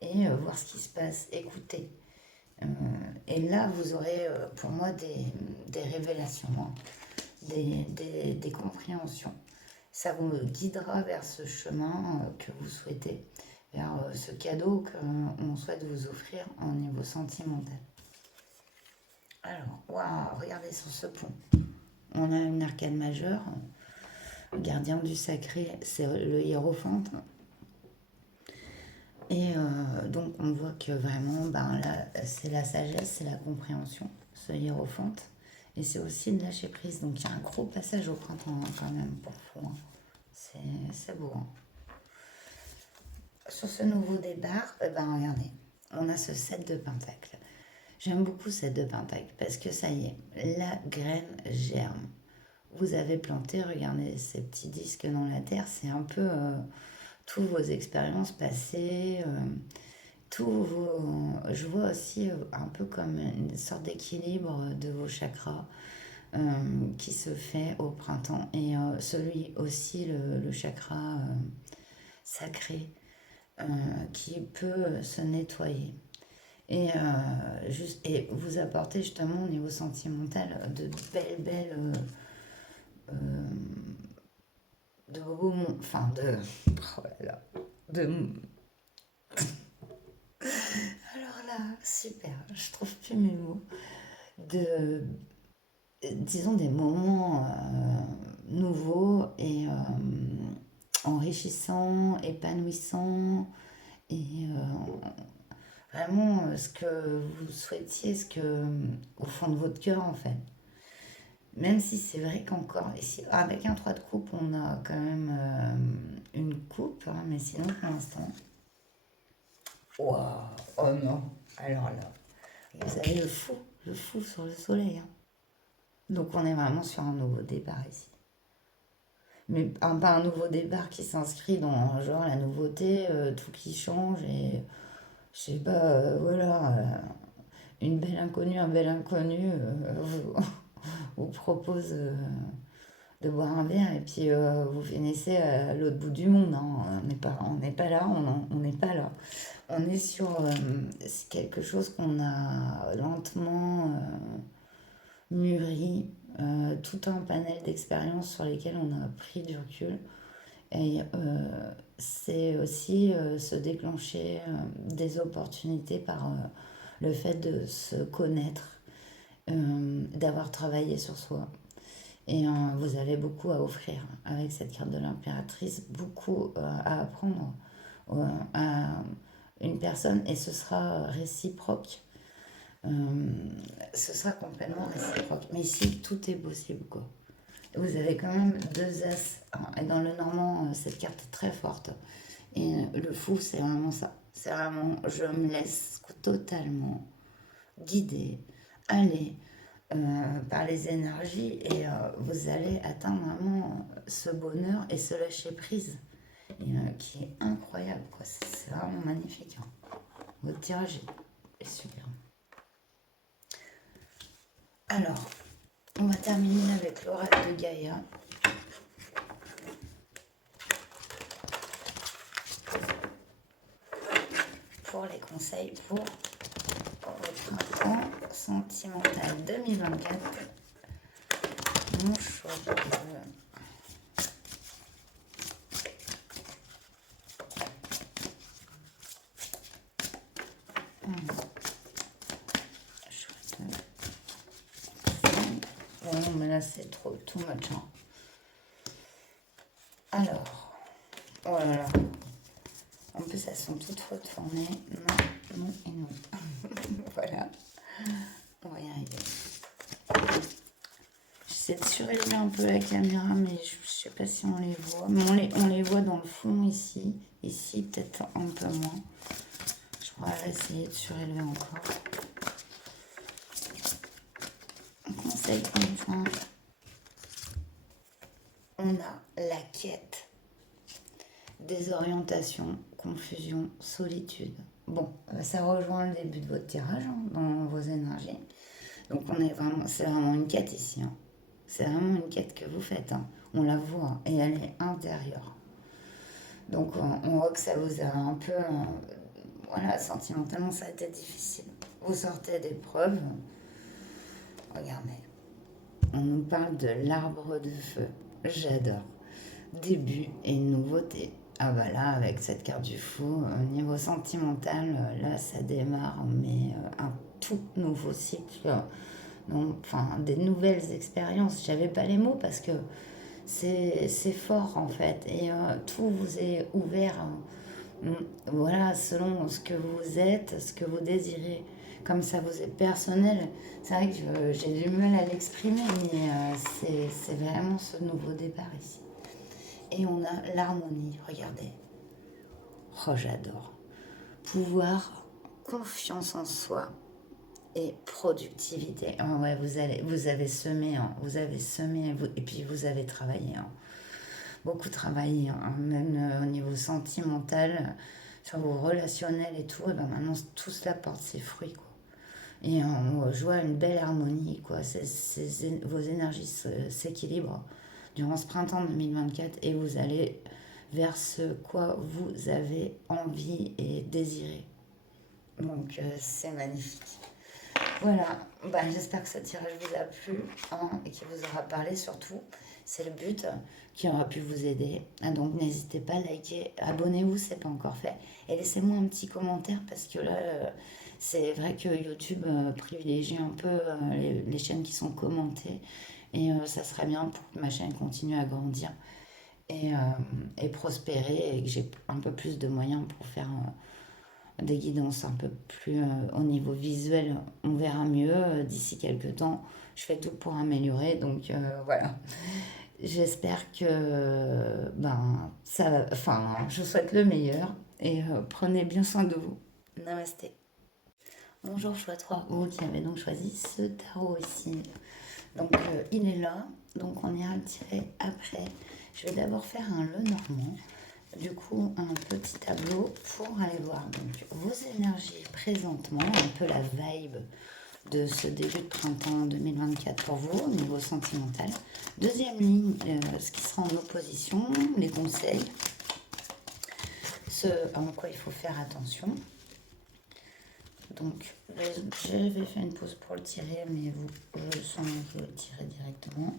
et voir ce qui se passe, écouter. Et là, vous aurez pour moi des révélations, hein, des compréhensions. Ça vous guidera vers ce chemin que vous souhaitez, vers ce cadeau qu'on souhaite vous offrir au niveau sentimental. Alors, waouh, regardez sur ce pont. On a une arcade majeure, gardien du sacré, c'est le hiérophante. Et donc on voit que vraiment, là, c'est la sagesse, c'est la compréhension, ce hiérophante. Et c'est aussi de lâcher prise. Donc il y a un gros passage au printemps hein, quand même pour vous. Hein. C'est beau. Hein. Sur ce nouveau départ, regardez, on a ce 7 de pentacle. J'aime beaucoup cette de pentacle parce que ça y est, la graine germe. Vous avez planté, regardez ces petits disques dans la terre, c'est un peu toutes vos expériences passées, je vois aussi un peu comme une sorte d'équilibre de vos chakras qui se fait au printemps et celui aussi le chakra sacré qui peut se nettoyer et et vous apporter justement au niveau sentimental de belles de beaux enfin de oh là là, de alors là super je trouve plus mes mots de disons des moments nouveaux et enrichissants, épanouissants et vraiment ce que vous souhaitiez, ce que au fond de votre cœur en fait. Même si c'est vrai qu'encore ici avec un 3 de coupe, on a quand même une coupe, hein, mais sinon pour l'instant, waouh, oh non, alors là, vous avez le fou sur le soleil. Hein. Donc on est vraiment sur un nouveau départ ici. Mais pas un nouveau départ qui s'inscrit dans genre la nouveauté, tout qui change et je sais pas, voilà, une belle inconnue, un bel inconnu vous propose de boire un verre et puis vous finissez à l'autre bout du monde. Hein. On n'est pas là, on n'est pas là. On est sur quelque chose qu'on a lentement mûri, tout un panel d'expériences sur lesquelles on a pris du recul. Et c'est aussi se déclencher des opportunités par le fait de se connaître, d'avoir travaillé sur soi. Et vous avez beaucoup à offrir avec cette carte de l'impératrice, beaucoup à apprendre à une personne et ce sera réciproque. Ce sera complètement réciproque. Mais ici, tout est possible, quoi. Vous avez quand même deux as. Et dans le normand, cette carte est très forte. Et le fou, c'est vraiment ça. C'est vraiment, je me laisse totalement guider, aller par les énergies et vous allez atteindre vraiment ce bonheur et ce lâcher prise qui est incroyable. Quoi. C'est vraiment magnifique. Hein. Votre tirage est super. Alors, on va terminer avec l'oracle de Gaïa. Pour les conseils pour votre printemps sentimental 2024. mon choix. Non, mais là, c'est trop, too much. Hein. Alors, oh là là. En plus, elles sont toutes retournées. Non, non et non. Voilà. On va y arriver. J'essaie de surélever un peu la caméra, mais je ne sais pas si on les voit. Mais on les voit dans le fond ici. Ici, peut-être un peu moins. Je pourrais essayer de surélever encore. Un conseil enfin. On a la quête. Désorientation, confusion, solitude. Bon, ça rejoint le début de votre tirage hein, dans vos énergies. Donc c'est vraiment une quête ici. Hein. C'est vraiment une quête que vous faites. Hein. On la voit hein, et elle est intérieure. Donc on voit que ça vous a un peu, voilà, sentimentalement ça a été difficile. Vous sortez d'épreuves. Regardez, on nous parle de l'arbre de feu. J'adore. Début et nouveauté. Ah bah là, avec cette carte du fou, au niveau sentimental, là ça démarre, mais un tout nouveau cycle. Donc, enfin, des nouvelles expériences. J'avais pas les mots parce que c'est fort en fait. Et tout vous est ouvert, voilà, selon ce que vous êtes, ce que vous désirez. Comme ça vous est personnel. C'est vrai que j'ai du mal à l'exprimer, mais c'est vraiment ce nouveau départ ici. Et on a l'harmonie, regardez. Oh, j'adore. Pouvoir, confiance en soi et productivité. Oh, ouais, vous avez semé, hein, et puis vous avez travaillé. Hein. Beaucoup travaillé, hein, même au niveau sentimental, sur vos relationnels et tout. Et ben maintenant, tout cela porte ses fruits, quoi. Et je vois une belle harmonie, quoi. Vos énergies s'équilibrent durant ce printemps 2024 et vous allez vers ce quoi vous avez envie et désiré. Donc c'est magnifique. Voilà, bah, j'espère que ce tirage vous a plu hein, et qu'il vous aura parlé surtout. C'est le but qui aura pu vous aider. Ah, donc n'hésitez pas à liker, abonnez-vous si ce n'est pas encore fait. Et laissez-moi un petit commentaire parce que là, c'est vrai que YouTube privilégie un peu les chaînes qui sont commentées. Et ça serait bien pour que ma chaîne continue à grandir et, prospérer et que j'ai un peu plus de moyens pour faire des guidances un peu plus au niveau visuel. On verra mieux d'ici quelques temps. Je fais tout pour améliorer. Donc voilà. J'espère que enfin, je vous souhaite le meilleur et prenez bien soin de vous. Namasté. Bonjour choix 3, vous qui avez donc choisi ce tarot ici. Donc il est là, donc on ira le tirer après. Je vais d'abord faire un Lenormand, du coup un petit tableau pour aller voir donc vos énergies présentement, un peu la vibe de ce début de printemps 2024 pour vous au niveau sentimental. Deuxième ligne, ce qui sera en opposition, les conseils, ce en quoi il faut faire attention. Donc, j'avais fait une pause pour le tirer, mais je sens que vous le tirez directement.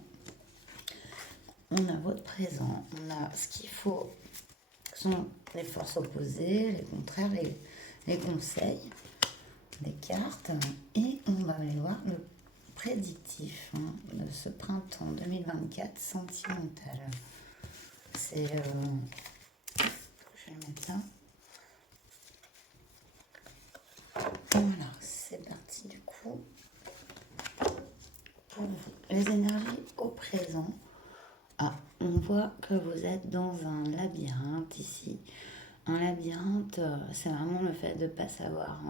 On a votre présent, on a ce qu'il faut, sont les forces opposées, les contraires, les conseils, les cartes. Et on va aller voir le prédictif hein, de ce printemps 2024 sentimental. C'est... je vais mettre ça. Voilà, c'est parti du coup. Pour vous, les énergies au présent. Ah, on voit que vous êtes dans un labyrinthe ici. Un labyrinthe, c'est vraiment le fait de ne pas savoir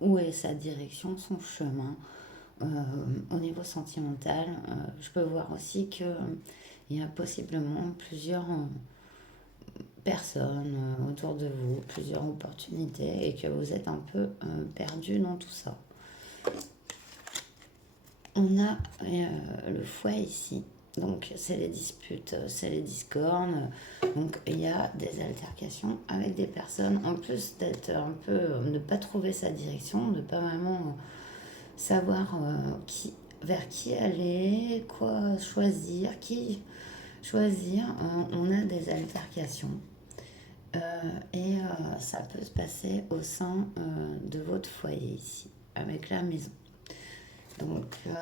où est sa direction, son chemin. Au niveau sentimental, je peux voir aussi qu'il y a possiblement plusieurs personnes autour de vous, plusieurs opportunités et que vous êtes un peu perdu dans tout ça. On a le foie ici. Donc, c'est les disputes, c'est les discordes. Donc, il y a des altercations avec des personnes. En plus d'être un peu, ne pas trouver sa direction, de pas vraiment savoir qui vers qui aller, quoi choisir, qui choisir. On a des altercations. Ça peut se passer au sein de votre foyer ici, avec la maison. Donc, ouais,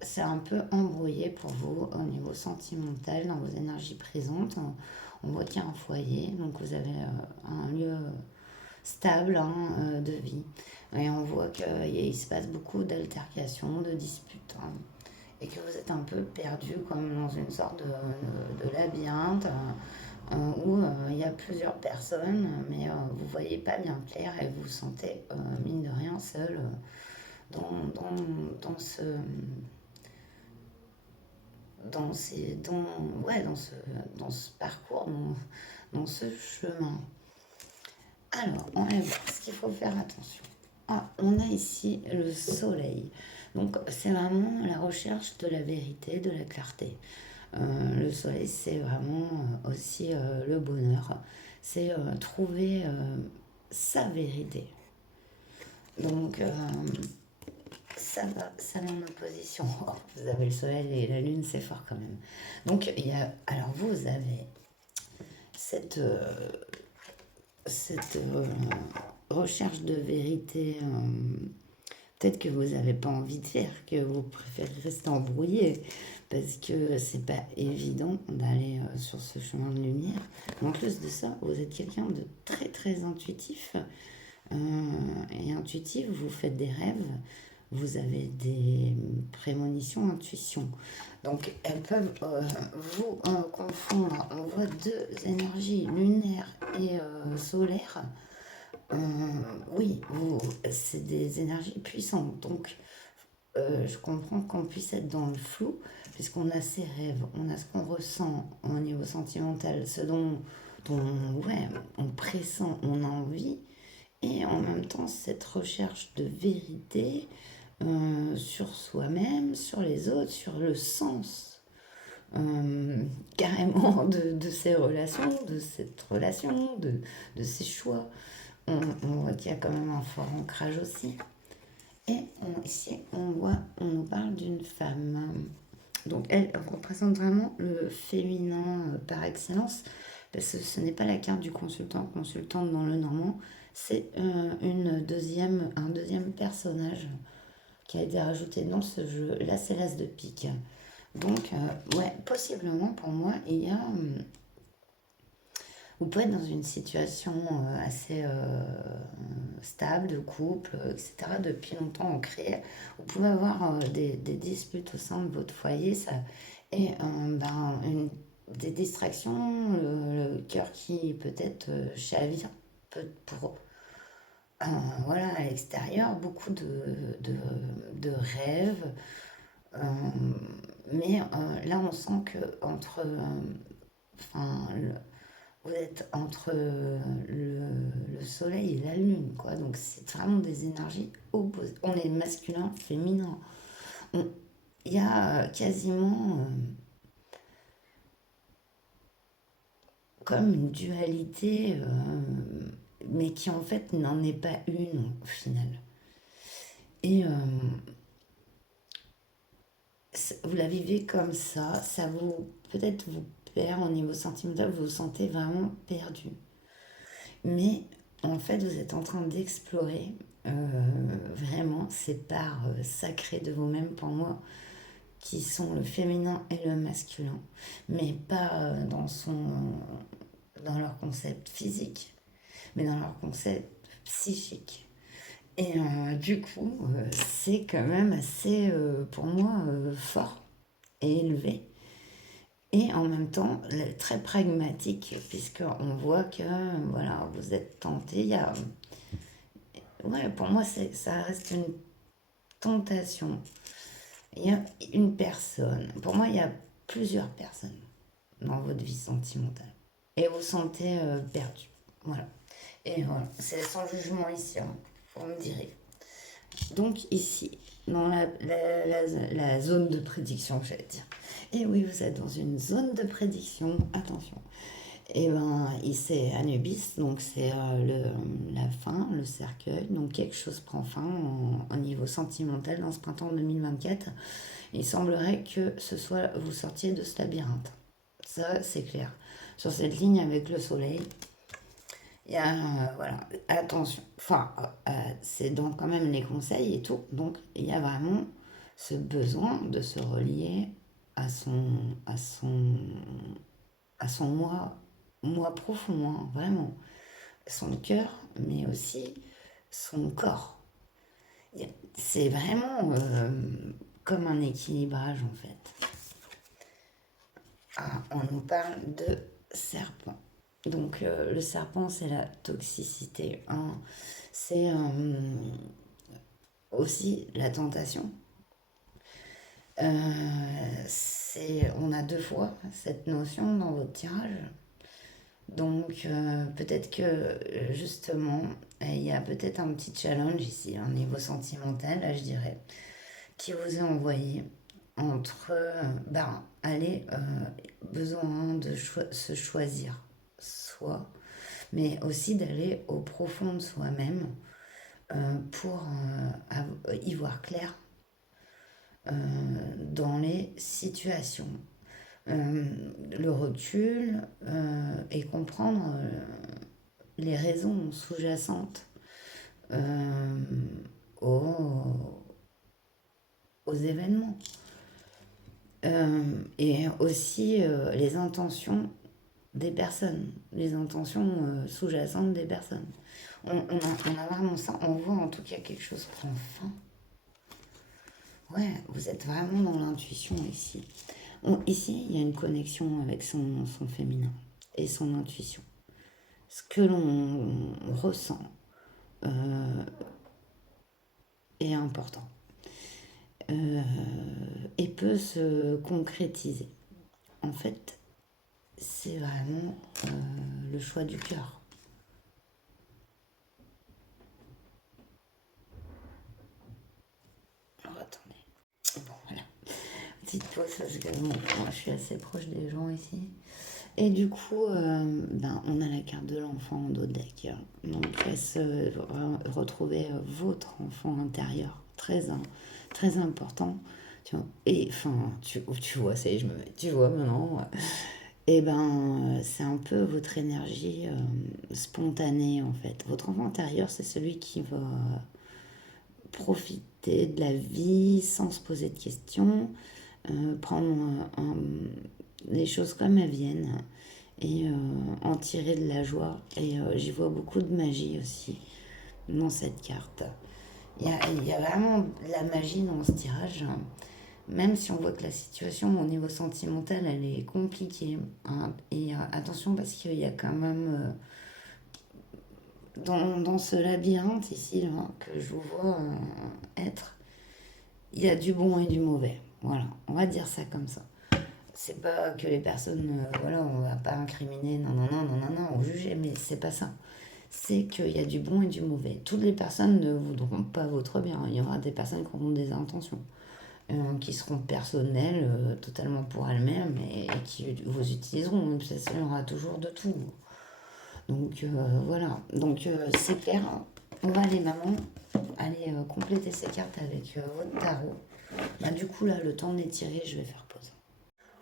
c'est un peu embrouillé pour vous au niveau sentimental, dans vos énergies présentes. On voit qu'il y a un foyer, donc vous avez un lieu stable hein, de vie. Et on voit qu'il se passe beaucoup d'altercations, de disputes. Hein, et que vous êtes un peu perdu comme dans une sorte de labyrinthe où il y a plusieurs personnes, mais vous voyez pas bien clair et vous vous sentez, mine de rien, seul dans, dans, dans ce, ouais, dans ce parcours, dans ce chemin. Alors, on va voir ce qu'il faut faire attention. Ah, on a ici le soleil. Donc, c'est vraiment la recherche de la vérité, de la clarté. Le soleil, c'est vraiment aussi le bonheur. C'est trouver sa vérité. Donc, ça va en opposition. Oh, vous avez le soleil et la lune, c'est fort quand même. Donc, alors vous avez cette, recherche de vérité, peut-être que vous n'avez pas envie de faire, que vous préférez rester embrouillé, parce que c'est pas évident d'aller sur ce chemin de lumière. Mais en plus de ça, vous êtes quelqu'un de très très intuitif. Et intuitif, vous faites des rêves, vous avez des prémonitions, intuitions. Donc elles peuvent vous confondre. On voit deux énergies, lunaire et solaire. Oui, c'est des énergies puissantes. Donc je comprends qu'on puisse être dans le flou, puisqu'on a ses rêves, on a ce qu'on ressent au niveau sentimental, ce dont ouais, on pressent, on a envie, et en même temps cette recherche de vérité sur soi-même, sur les autres, sur le sens carrément de ces relations, de cette relation, de ces choix. On voit qu'il y a quand même un fort ancrage aussi. Et ici, on nous parle d'une femme. Donc, elle représente vraiment le féminin par excellence, parce que ce n'est pas la carte du consultante dans le normand, c'est un deuxième personnage qui a été rajouté dans ce jeu. Là, c'est l'as de pique. Donc, ouais, possiblement pour moi, vous pouvez être dans une situation assez stable, de couple, etc., depuis longtemps ancrée. Vous pouvez avoir des disputes au sein de votre foyer, ça, et des distractions, le cœur qui peut-être chavire pour, voilà, à l'extérieur, beaucoup de rêves. euh, mais là, on sent que enfin, vous êtes entre le soleil et la lune, quoi. Donc c'est vraiment des énergies opposées. On est masculin, féminin. Il y a quasiment comme une dualité, mais qui en fait n'en est pas une au final. Et vous la vivez comme ça vous peut-être vous perd au niveau sentimental, vous vous sentez vraiment perdu. Mais en fait, vous êtes en train d'explorer vraiment ces parts sacrées de vous-même pour moi, qui sont le féminin et le masculin, mais pas dans leur concept physique, mais dans leur concept psychique. Et du coup, c'est quand même assez, pour moi, fort et élevé. Et en même temps, très pragmatique, puisqu'on voit que voilà, vous êtes tenté. Ouais, pour moi, ça reste une tentation. Il y a une personne. Pour moi, il y a plusieurs personnes dans votre vie sentimentale. Et vous vous sentez perdu. Voilà. Et voilà, c'est sans jugement ici, hein, vous me direz. Donc ici, dans la zone de prédiction, j'allais dire. Et oui, vous êtes dans une zone de prédiction, attention. Et ben, c'est Anubis, donc c'est la fin, le cercueil. Donc quelque chose prend fin au niveau sentimental dans ce printemps 2024. Il semblerait que ce soit vous sortiez de ce labyrinthe. Ça, c'est clair. Sur cette ligne avec le soleil, il y a, voilà, attention. Enfin, c'est dans quand même les conseils et tout. Donc, il y a vraiment ce besoin de se relier à son moi profond, hein, vraiment. Son cœur, mais aussi son corps. C'est vraiment comme un équilibrage, en fait. Ah, on nous parle de serpent. Donc, le serpent, c'est la toxicité, hein. C'est aussi la tentation. On a deux fois cette notion dans votre tirage. Donc, peut-être que justement, il y a peut-être un petit challenge ici, un niveau sentimental, là, je dirais, qui vous est envoyé entre, allez, besoin de se choisir soi, mais aussi d'aller au profond de soi-même pour y voir clair euh, dans les situations. Le recul et comprendre les raisons sous-jacentes euh, aux, aux événements. Et aussi les intentions des personnes, les intentions sous-jacentes des personnes. On a vraiment ça, on voit en tout cas quelque chose prend fin. Ouais, vous êtes vraiment dans l'intuition ici. Ici, il y a une connexion avec son féminin et son intuition. Ce que l'on ressent est important et peut se concrétiser. En fait, c'est vraiment le choix du cœur. Alors, attendez. Bon, voilà. Petite pause parce que bon, moi je suis assez proche des gens ici. Et du coup, on a la carte de l'enfant en dos de deck. Donc, laisse retrouver votre enfant intérieur. Très important. Tu vois. Et enfin, tu vois, ça y est, tu vois maintenant. Et c'est un peu votre énergie spontanée en fait. Votre enfant intérieur, c'est celui qui va profiter de la vie sans se poser de questions, prendre les choses comme elles viennent et en tirer de la joie. Et j'y vois beaucoup de magie aussi dans cette carte. Il y a vraiment de la magie dans ce tirage, même si on voit que la situation au niveau sentimental, elle est compliquée, hein. Et attention parce qu'il y a quand même, dans ce labyrinthe ici, là, que je vous vois être, il y a du bon et du mauvais. Voilà, on va dire ça comme ça. C'est pas que les personnes, voilà, on va pas incriminer, non, non, non, non, non, non, ou juger, mais c'est pas ça. C'est qu'il y a du bon et du mauvais. Toutes les personnes ne voudront pas votre bien. Il y aura des personnes qui auront des intentions, qui seront personnelles, totalement pour elles-mêmes, et qui vous utiliseront. Même si il y aura toujours de tout. Donc voilà. Donc c'est clair. On va aller, maman, aller compléter ces cartes avec votre tarot. Du coup, là, le temps de les tirer, je vais faire pause.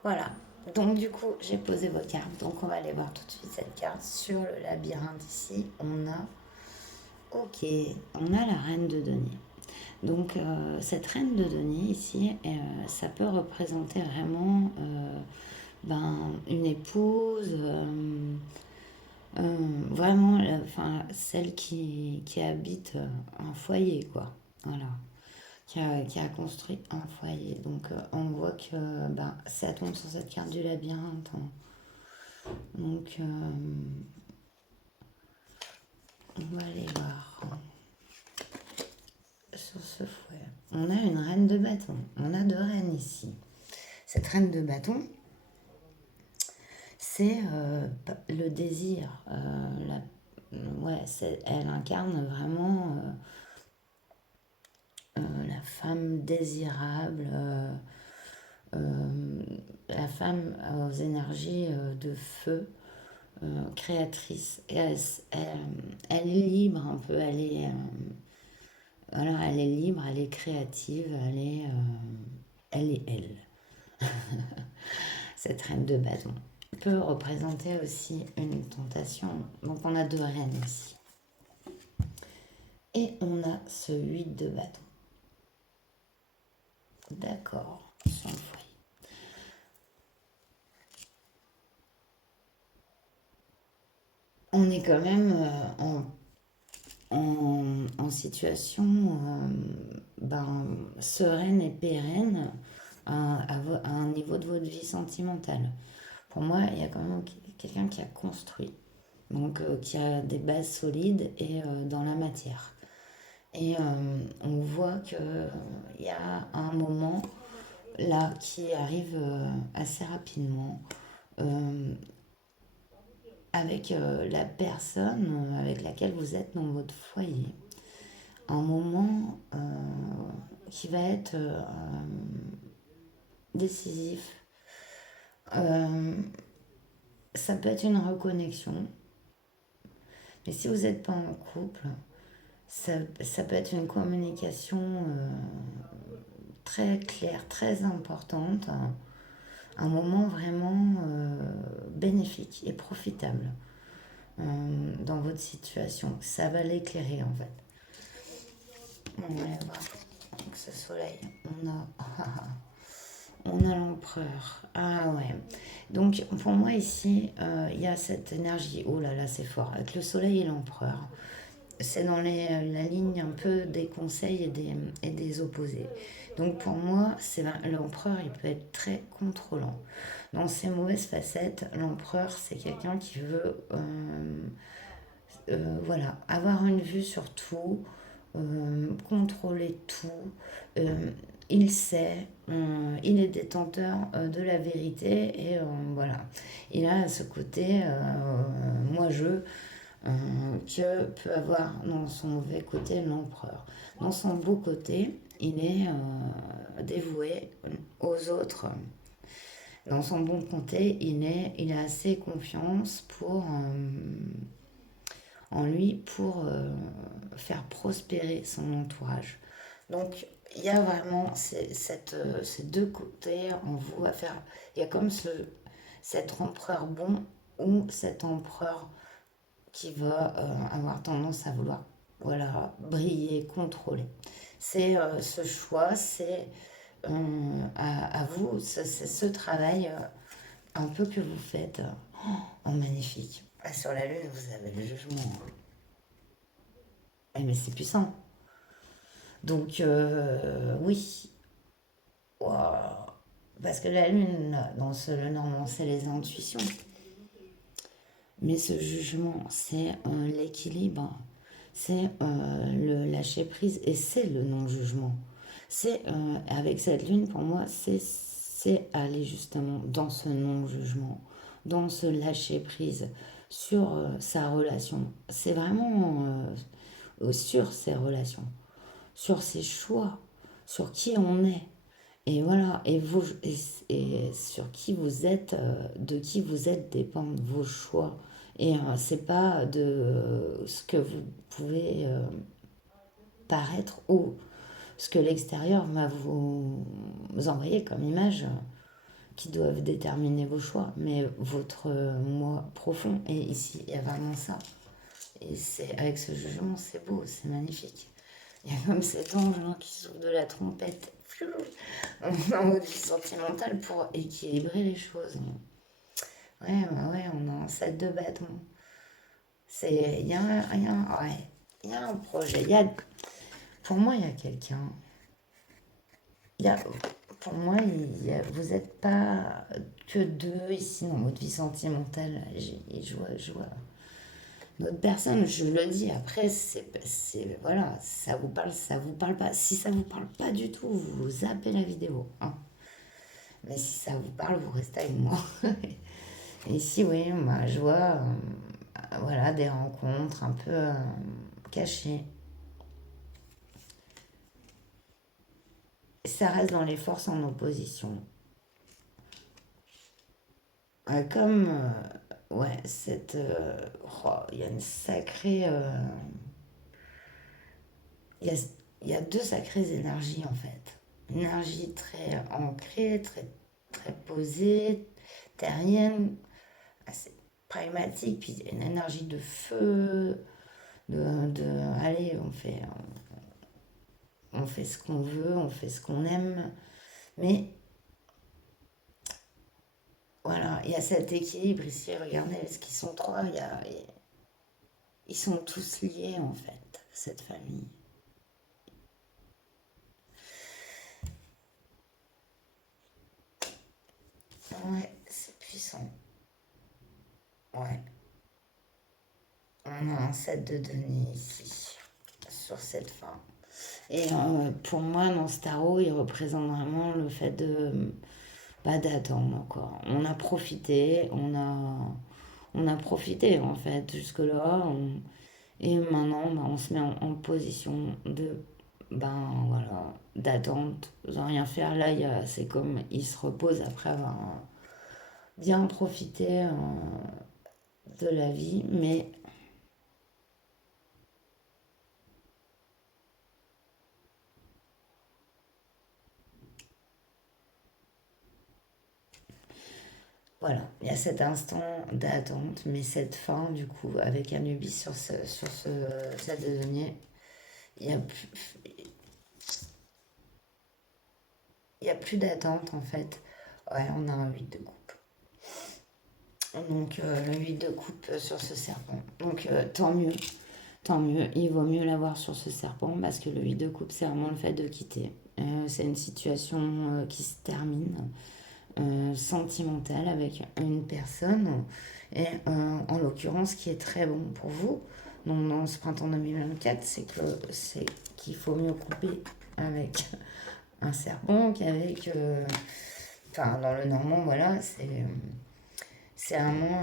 Voilà. Donc du coup, j'ai posé vos cartes. Donc on va aller voir tout de suite cette carte sur le labyrinthe ici. Ok, on a la reine de denier. Donc cette reine de denier ici, ça peut représenter vraiment une épouse, vraiment, enfin celle qui habite un foyer, quoi. Voilà. Qui a construit un foyer. Donc on voit que ça tombe sur cette carte du labyrinthe, hein. Donc on va aller voir sur ce fouet. On a une reine de bâton. On a deux reines ici. Cette reine de bâton, c'est le désir. Ouais, elle incarne vraiment la femme désirable, la femme aux énergies de feu, créatrice. Et elle est libre un peu, voilà, elle est libre, elle est créative, elle est elle. Cette reine de bâton peut représenter aussi une tentation. Donc on a deux reines ici. Et on a ce 8 de bâton. D'accord, sur le foyer. On est quand même en situation ben, sereine et pérenne à un niveau de votre vie sentimentale. Pour moi, il y a quand même quelqu'un qui a construit, donc qui a des bases solides et dans la matière. Et on voit qu'il y a un moment là qui arrive assez rapidement euh, avec la personne avec laquelle vous êtes dans votre foyer. Un moment qui va être décisif. Euh, Ça peut être une reconnexion, mais si vous n'êtes pas en couple, ça peut être une communication très claire, très importante, un moment vraiment bénéfique et profitable dans votre situation. Ça va l'éclairer en fait. On va voir avec ce soleil. On a l'empereur. Ah ouais. Donc pour moi ici, il y a cette énergie. Oh là là, c'est fort. Avec le soleil et l'empereur. C'est dans la ligne un peu des conseils et des opposés. Donc pour moi, l'empereur, il peut être très contrôlant. Dans ses mauvaises facettes, l'empereur, c'est quelqu'un qui veut voilà, avoir une vue sur tout, contrôler tout. Euh, il sait, il est détenteur de la vérité et voilà. Il a ce côté, moi-je, que peut avoir dans son mauvais côté l'empereur. Dans son beau côté, il est dévoué aux autres. Dans son bon côté, il a assez confiance en lui pour faire prospérer son entourage. Donc, il y a vraiment ces deux côtés en vous à faire. Il y a comme cet empereur bon ou cet empereur qui va avoir tendance à vouloir voilà, briller, contrôler. C'est ce choix, c'est à vous, c'est ce travail un peu que vous faites en magnifique. Ah, sur la lune, vous avez le jugement. Eh, mais c'est puissant. Donc, oui. Waouh. Parce que la lune, le normand, c'est les intuitions. Mais ce jugement, c'est l'équilibre, c'est le lâcher prise et c'est le non-jugement. C'est avec cette lune, pour moi, c'est aller justement dans ce non-jugement, dans ce lâcher prise sur sa relation. C'est vraiment sur ses relations, sur ses choix, sur qui on est. Et voilà, et sur qui vous êtes, de qui vous êtes dépendent vos choix. Et c'est pas de ce que vous pouvez paraître ou ce que l'extérieur va vous envoyer comme image qui doivent déterminer vos choix, mais votre moi profond. Et ici, il y a vraiment ça. Et c'est avec ce jugement, c'est beau, c'est magnifique. Il y a comme cet ange hein, qui souffle de la trompette dans votre vie sentimentale pour équilibrer les choses. Ouais, ouais, ouais, on est en salle de bâton. Ouais, il y a un projet. Pour moi, il y a quelqu'un. Il y a, pour moi, vous n'êtes pas que deux ici dans votre vie sentimentale. Je vois d'autres personnes, je le dis. Après, voilà, ça vous parle pas. Si ça vous parle pas du tout, vous zappez la vidéo. Hein. Mais si ça vous parle, vous restez avec moi. Et ici, oui, bah, je vois voilà, des rencontres un peu cachées. Ça reste dans les forces en opposition. Comme ouais, il y a une sacrée... il y a, il y a deux sacrées énergies en fait. Une énergie très ancrée, très posée, terrienne, assez pragmatique, puis une énergie de feu, allez, on fait ce qu'on veut, on fait ce qu'on aime. Mais voilà, il y a cet équilibre ici. Regardez, ce qu'ils sont trois, ils sont tous liés en fait, cette famille. Ouais, c'est puissant. Ouais, on a un set de données ici, sur cette fin. Et pour moi, dans ce tarot, il représente vraiment le fait de pas d'attendre, quoi. On a profité en fait jusque-là. Et maintenant, bah, on se met en position de, ben voilà, d'attente, de rien faire. Là, c'est comme il se repose après avoir bien profité de la vie, mais voilà, il y a cet instant d'attente, mais cette fin, du coup, avec Anubis sur cette denier, il y a plus, il y a plus d'attente en fait. Ouais, on a un 8 de coupe. Donc le 8 de coupe sur ce serpent. Donc tant mieux, tant mieux. Il vaut mieux l'avoir sur ce serpent parce que le 8 de coupe, c'est vraiment le fait de quitter. C'est une situation qui se termine, sentimentale avec une personne. Et en l'occurrence, ce qui est très bon pour vous, donc dans ce printemps 2024, c'est qu'il faut mieux couper avec un serpent qu'avec... enfin, dans le normand, voilà, c'est vraiment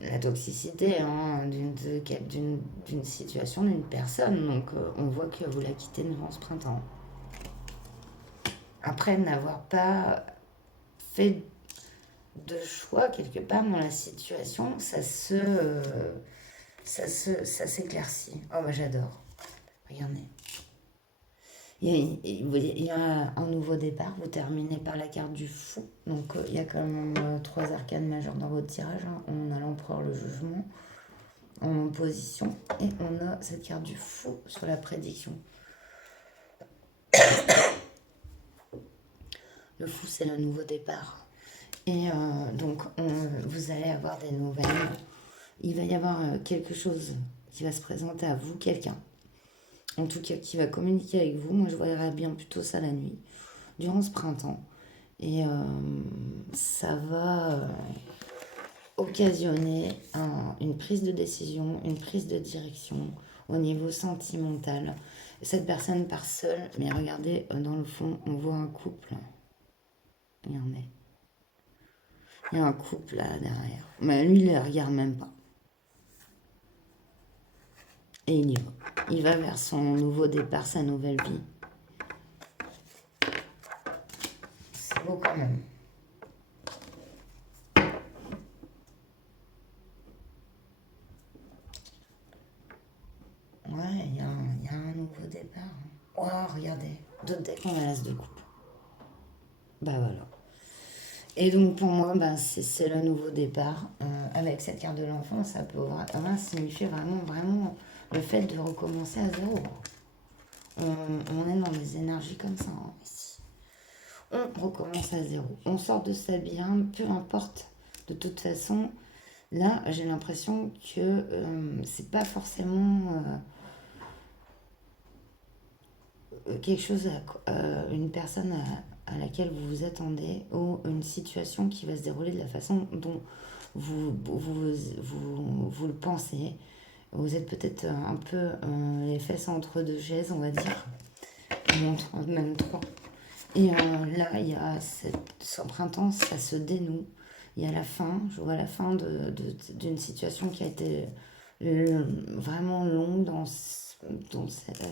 la toxicité hein, d'une situation, d'une personne. Donc on voit que vous la quittez devant ce printemps. Après n'avoir pas fait de choix quelque part dans la situation, ça s'éclaircit. Oh bah j'adore. Regardez. Il y a un nouveau départ, vous terminez par la carte du fou. Donc il y a quand même trois arcanes majeures dans votre tirage. Hein. On a l'empereur, le jugement, en opposition. Et on a cette carte du fou sur la prédiction. Le fou, c'est le nouveau départ. Et donc vous allez avoir des nouvelles. Il va y avoir quelque chose qui va se présenter à vous, quelqu'un. En tout cas, qui va communiquer avec vous. Moi, je verrais bien plutôt ça la nuit, durant ce printemps. Et ça va occasionner une prise de décision, une prise de direction au niveau sentimental. Cette personne part seule, mais regardez, dans le fond, on voit un couple. Il y en a. Il y a un couple là derrière. Mais lui, il ne le regarde même pas. Et il y va. Il va vers son nouveau départ, sa nouvelle vie. C'est beau quand même. Ouais, il y a un nouveau départ. Oh, regardez. D'autres decks, on a l'as de coupe. Bah voilà. Et donc pour moi, bah, c'est le nouveau départ. Avec cette carte de l'enfant, ça peut vraiment signifier vraiment le fait de recommencer à zéro. On est dans des énergies comme ça hein, ici. On recommence à zéro. On sort de sa bien, peu importe. De toute façon, là, j'ai l'impression que c'est pas forcément quelque chose, une personne à laquelle vous vous attendez ou une situation qui va se dérouler de la façon dont vous le pensez. Vous êtes peut-être un peu les fesses entre deux chaises, on va dire, même trois. Et là, il y a ce printemps, ça se dénoue. Il y a la fin, je vois la fin d'une situation qui a été vraiment longue dans cette,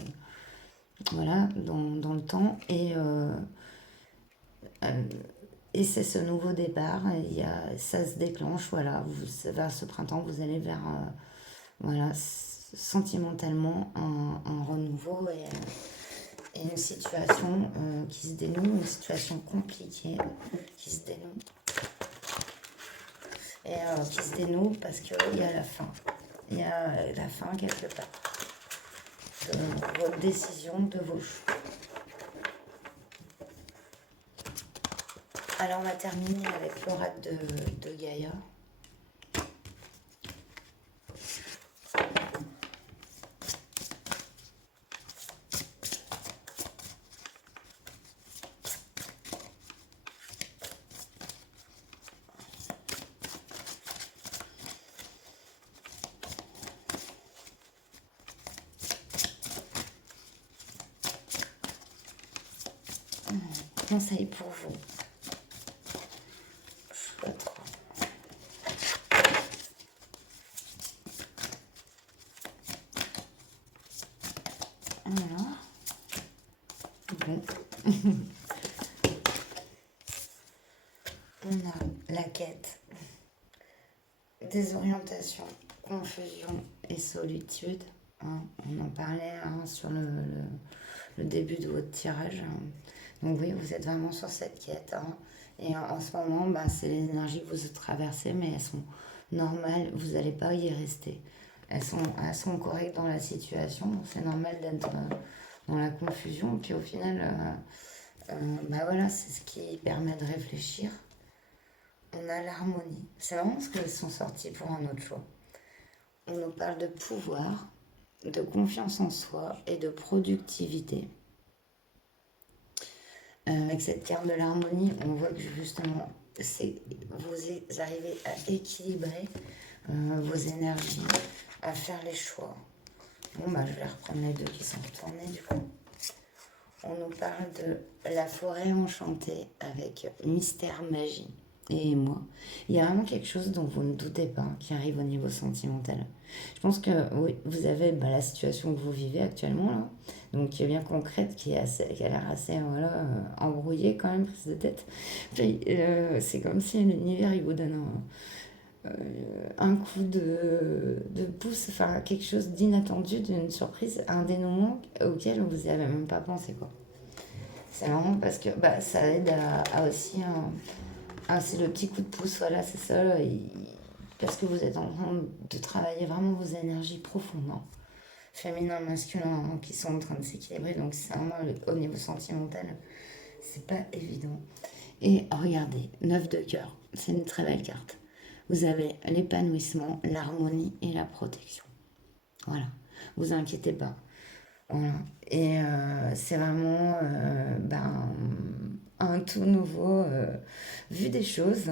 voilà, dans le temps. Euh, et c'est ce nouveau départ, ça se déclenche, voilà, vers ce printemps, vous allez vers, voilà, sentimentalement, un renouveau et une situation qui se dénoue, une situation compliquée qui se dénoue. Et qui se dénoue parce qu'il y a la fin. Il y a la fin quelque part de votre décision, de vos choix. Alors on va terminer avec l'oracle de Gaïa. Conseil pour vous. Je sais pas trop. Alors. Bon. On a la quête, désorientation, confusion et solitude. Hein, on en parlait sur le début de votre tirage. Donc oui, vous êtes vraiment sur cette quête. Et en ce moment, c'est les énergies que vous traversez, mais elles sont normales. Vous n'allez pas y rester. Elles sont correctes dans la situation. C'est normal d'être dans la confusion. Puis au final, voilà, c'est ce qui permet de réfléchir. On a l'harmonie. C'est vraiment ce qu'ils sont sortis pour un autre choix. On nous parle de pouvoir, de confiance en soi et de productivité. Avec cette carte de l'harmonie, on voit que justement, vous arrivez à équilibrer vos énergies, à faire les choix. Bon, je vais reprendre les deux qui sont retournés du coup. On nous parle de la forêt enchantée avec mystère, magie et moi. Il y a vraiment quelque chose dont vous ne doutez pas qui arrive au niveau sentimental. Je pense que oui, vous avez la situation que vous vivez actuellement là, donc qui est bien concrète, qui a l'air assez embrouillée quand même, prise de tête. Puis c'est comme si l'univers il vous donne un coup de pouce, enfin quelque chose d'inattendu, d'une surprise, un dénouement auquel vous n'avez même pas pensé quoi. C'est vraiment parce que ça aide à aussi c'est le petit coup de pouce, voilà, c'est ça. Parce que vous êtes en train de travailler vraiment vos énergies profondément, féminin, masculin, qui sont en train de s'équilibrer. Donc c'est vraiment au niveau sentimental, c'est pas évident. Et regardez, 9 de cœur, c'est une très belle carte. Vous avez l'épanouissement, l'harmonie et la protection. Voilà, vous inquiétez pas. Voilà. Et c'est vraiment un tout nouveau vu des choses.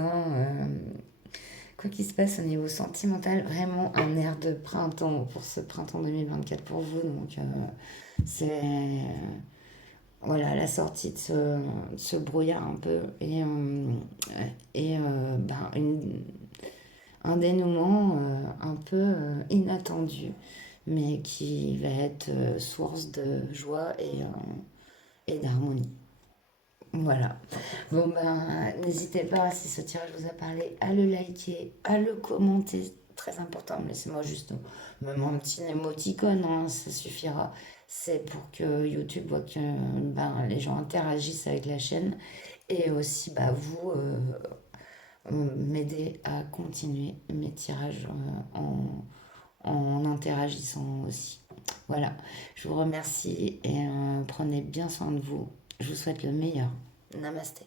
Quoi qu'il se passe au niveau sentimental, vraiment un air de printemps pour ce printemps 2024 pour vous. Donc c'est voilà la sortie de ce brouillard un peu et un dénouement un peu inattendu, mais qui va être source de joie et d'harmonie. Voilà. Bon n'hésitez pas, si ce tirage vous a parlé, à le liker, à le commenter. Très important, laissez-moi juste même un petit émoticône, ça suffira. C'est pour que YouTube voit que les gens interagissent avec la chaîne et aussi vous m'aider à continuer mes tirages en interagissant aussi. Voilà, je vous remercie et prenez bien soin de vous. Je vous souhaite le meilleur. Namasté.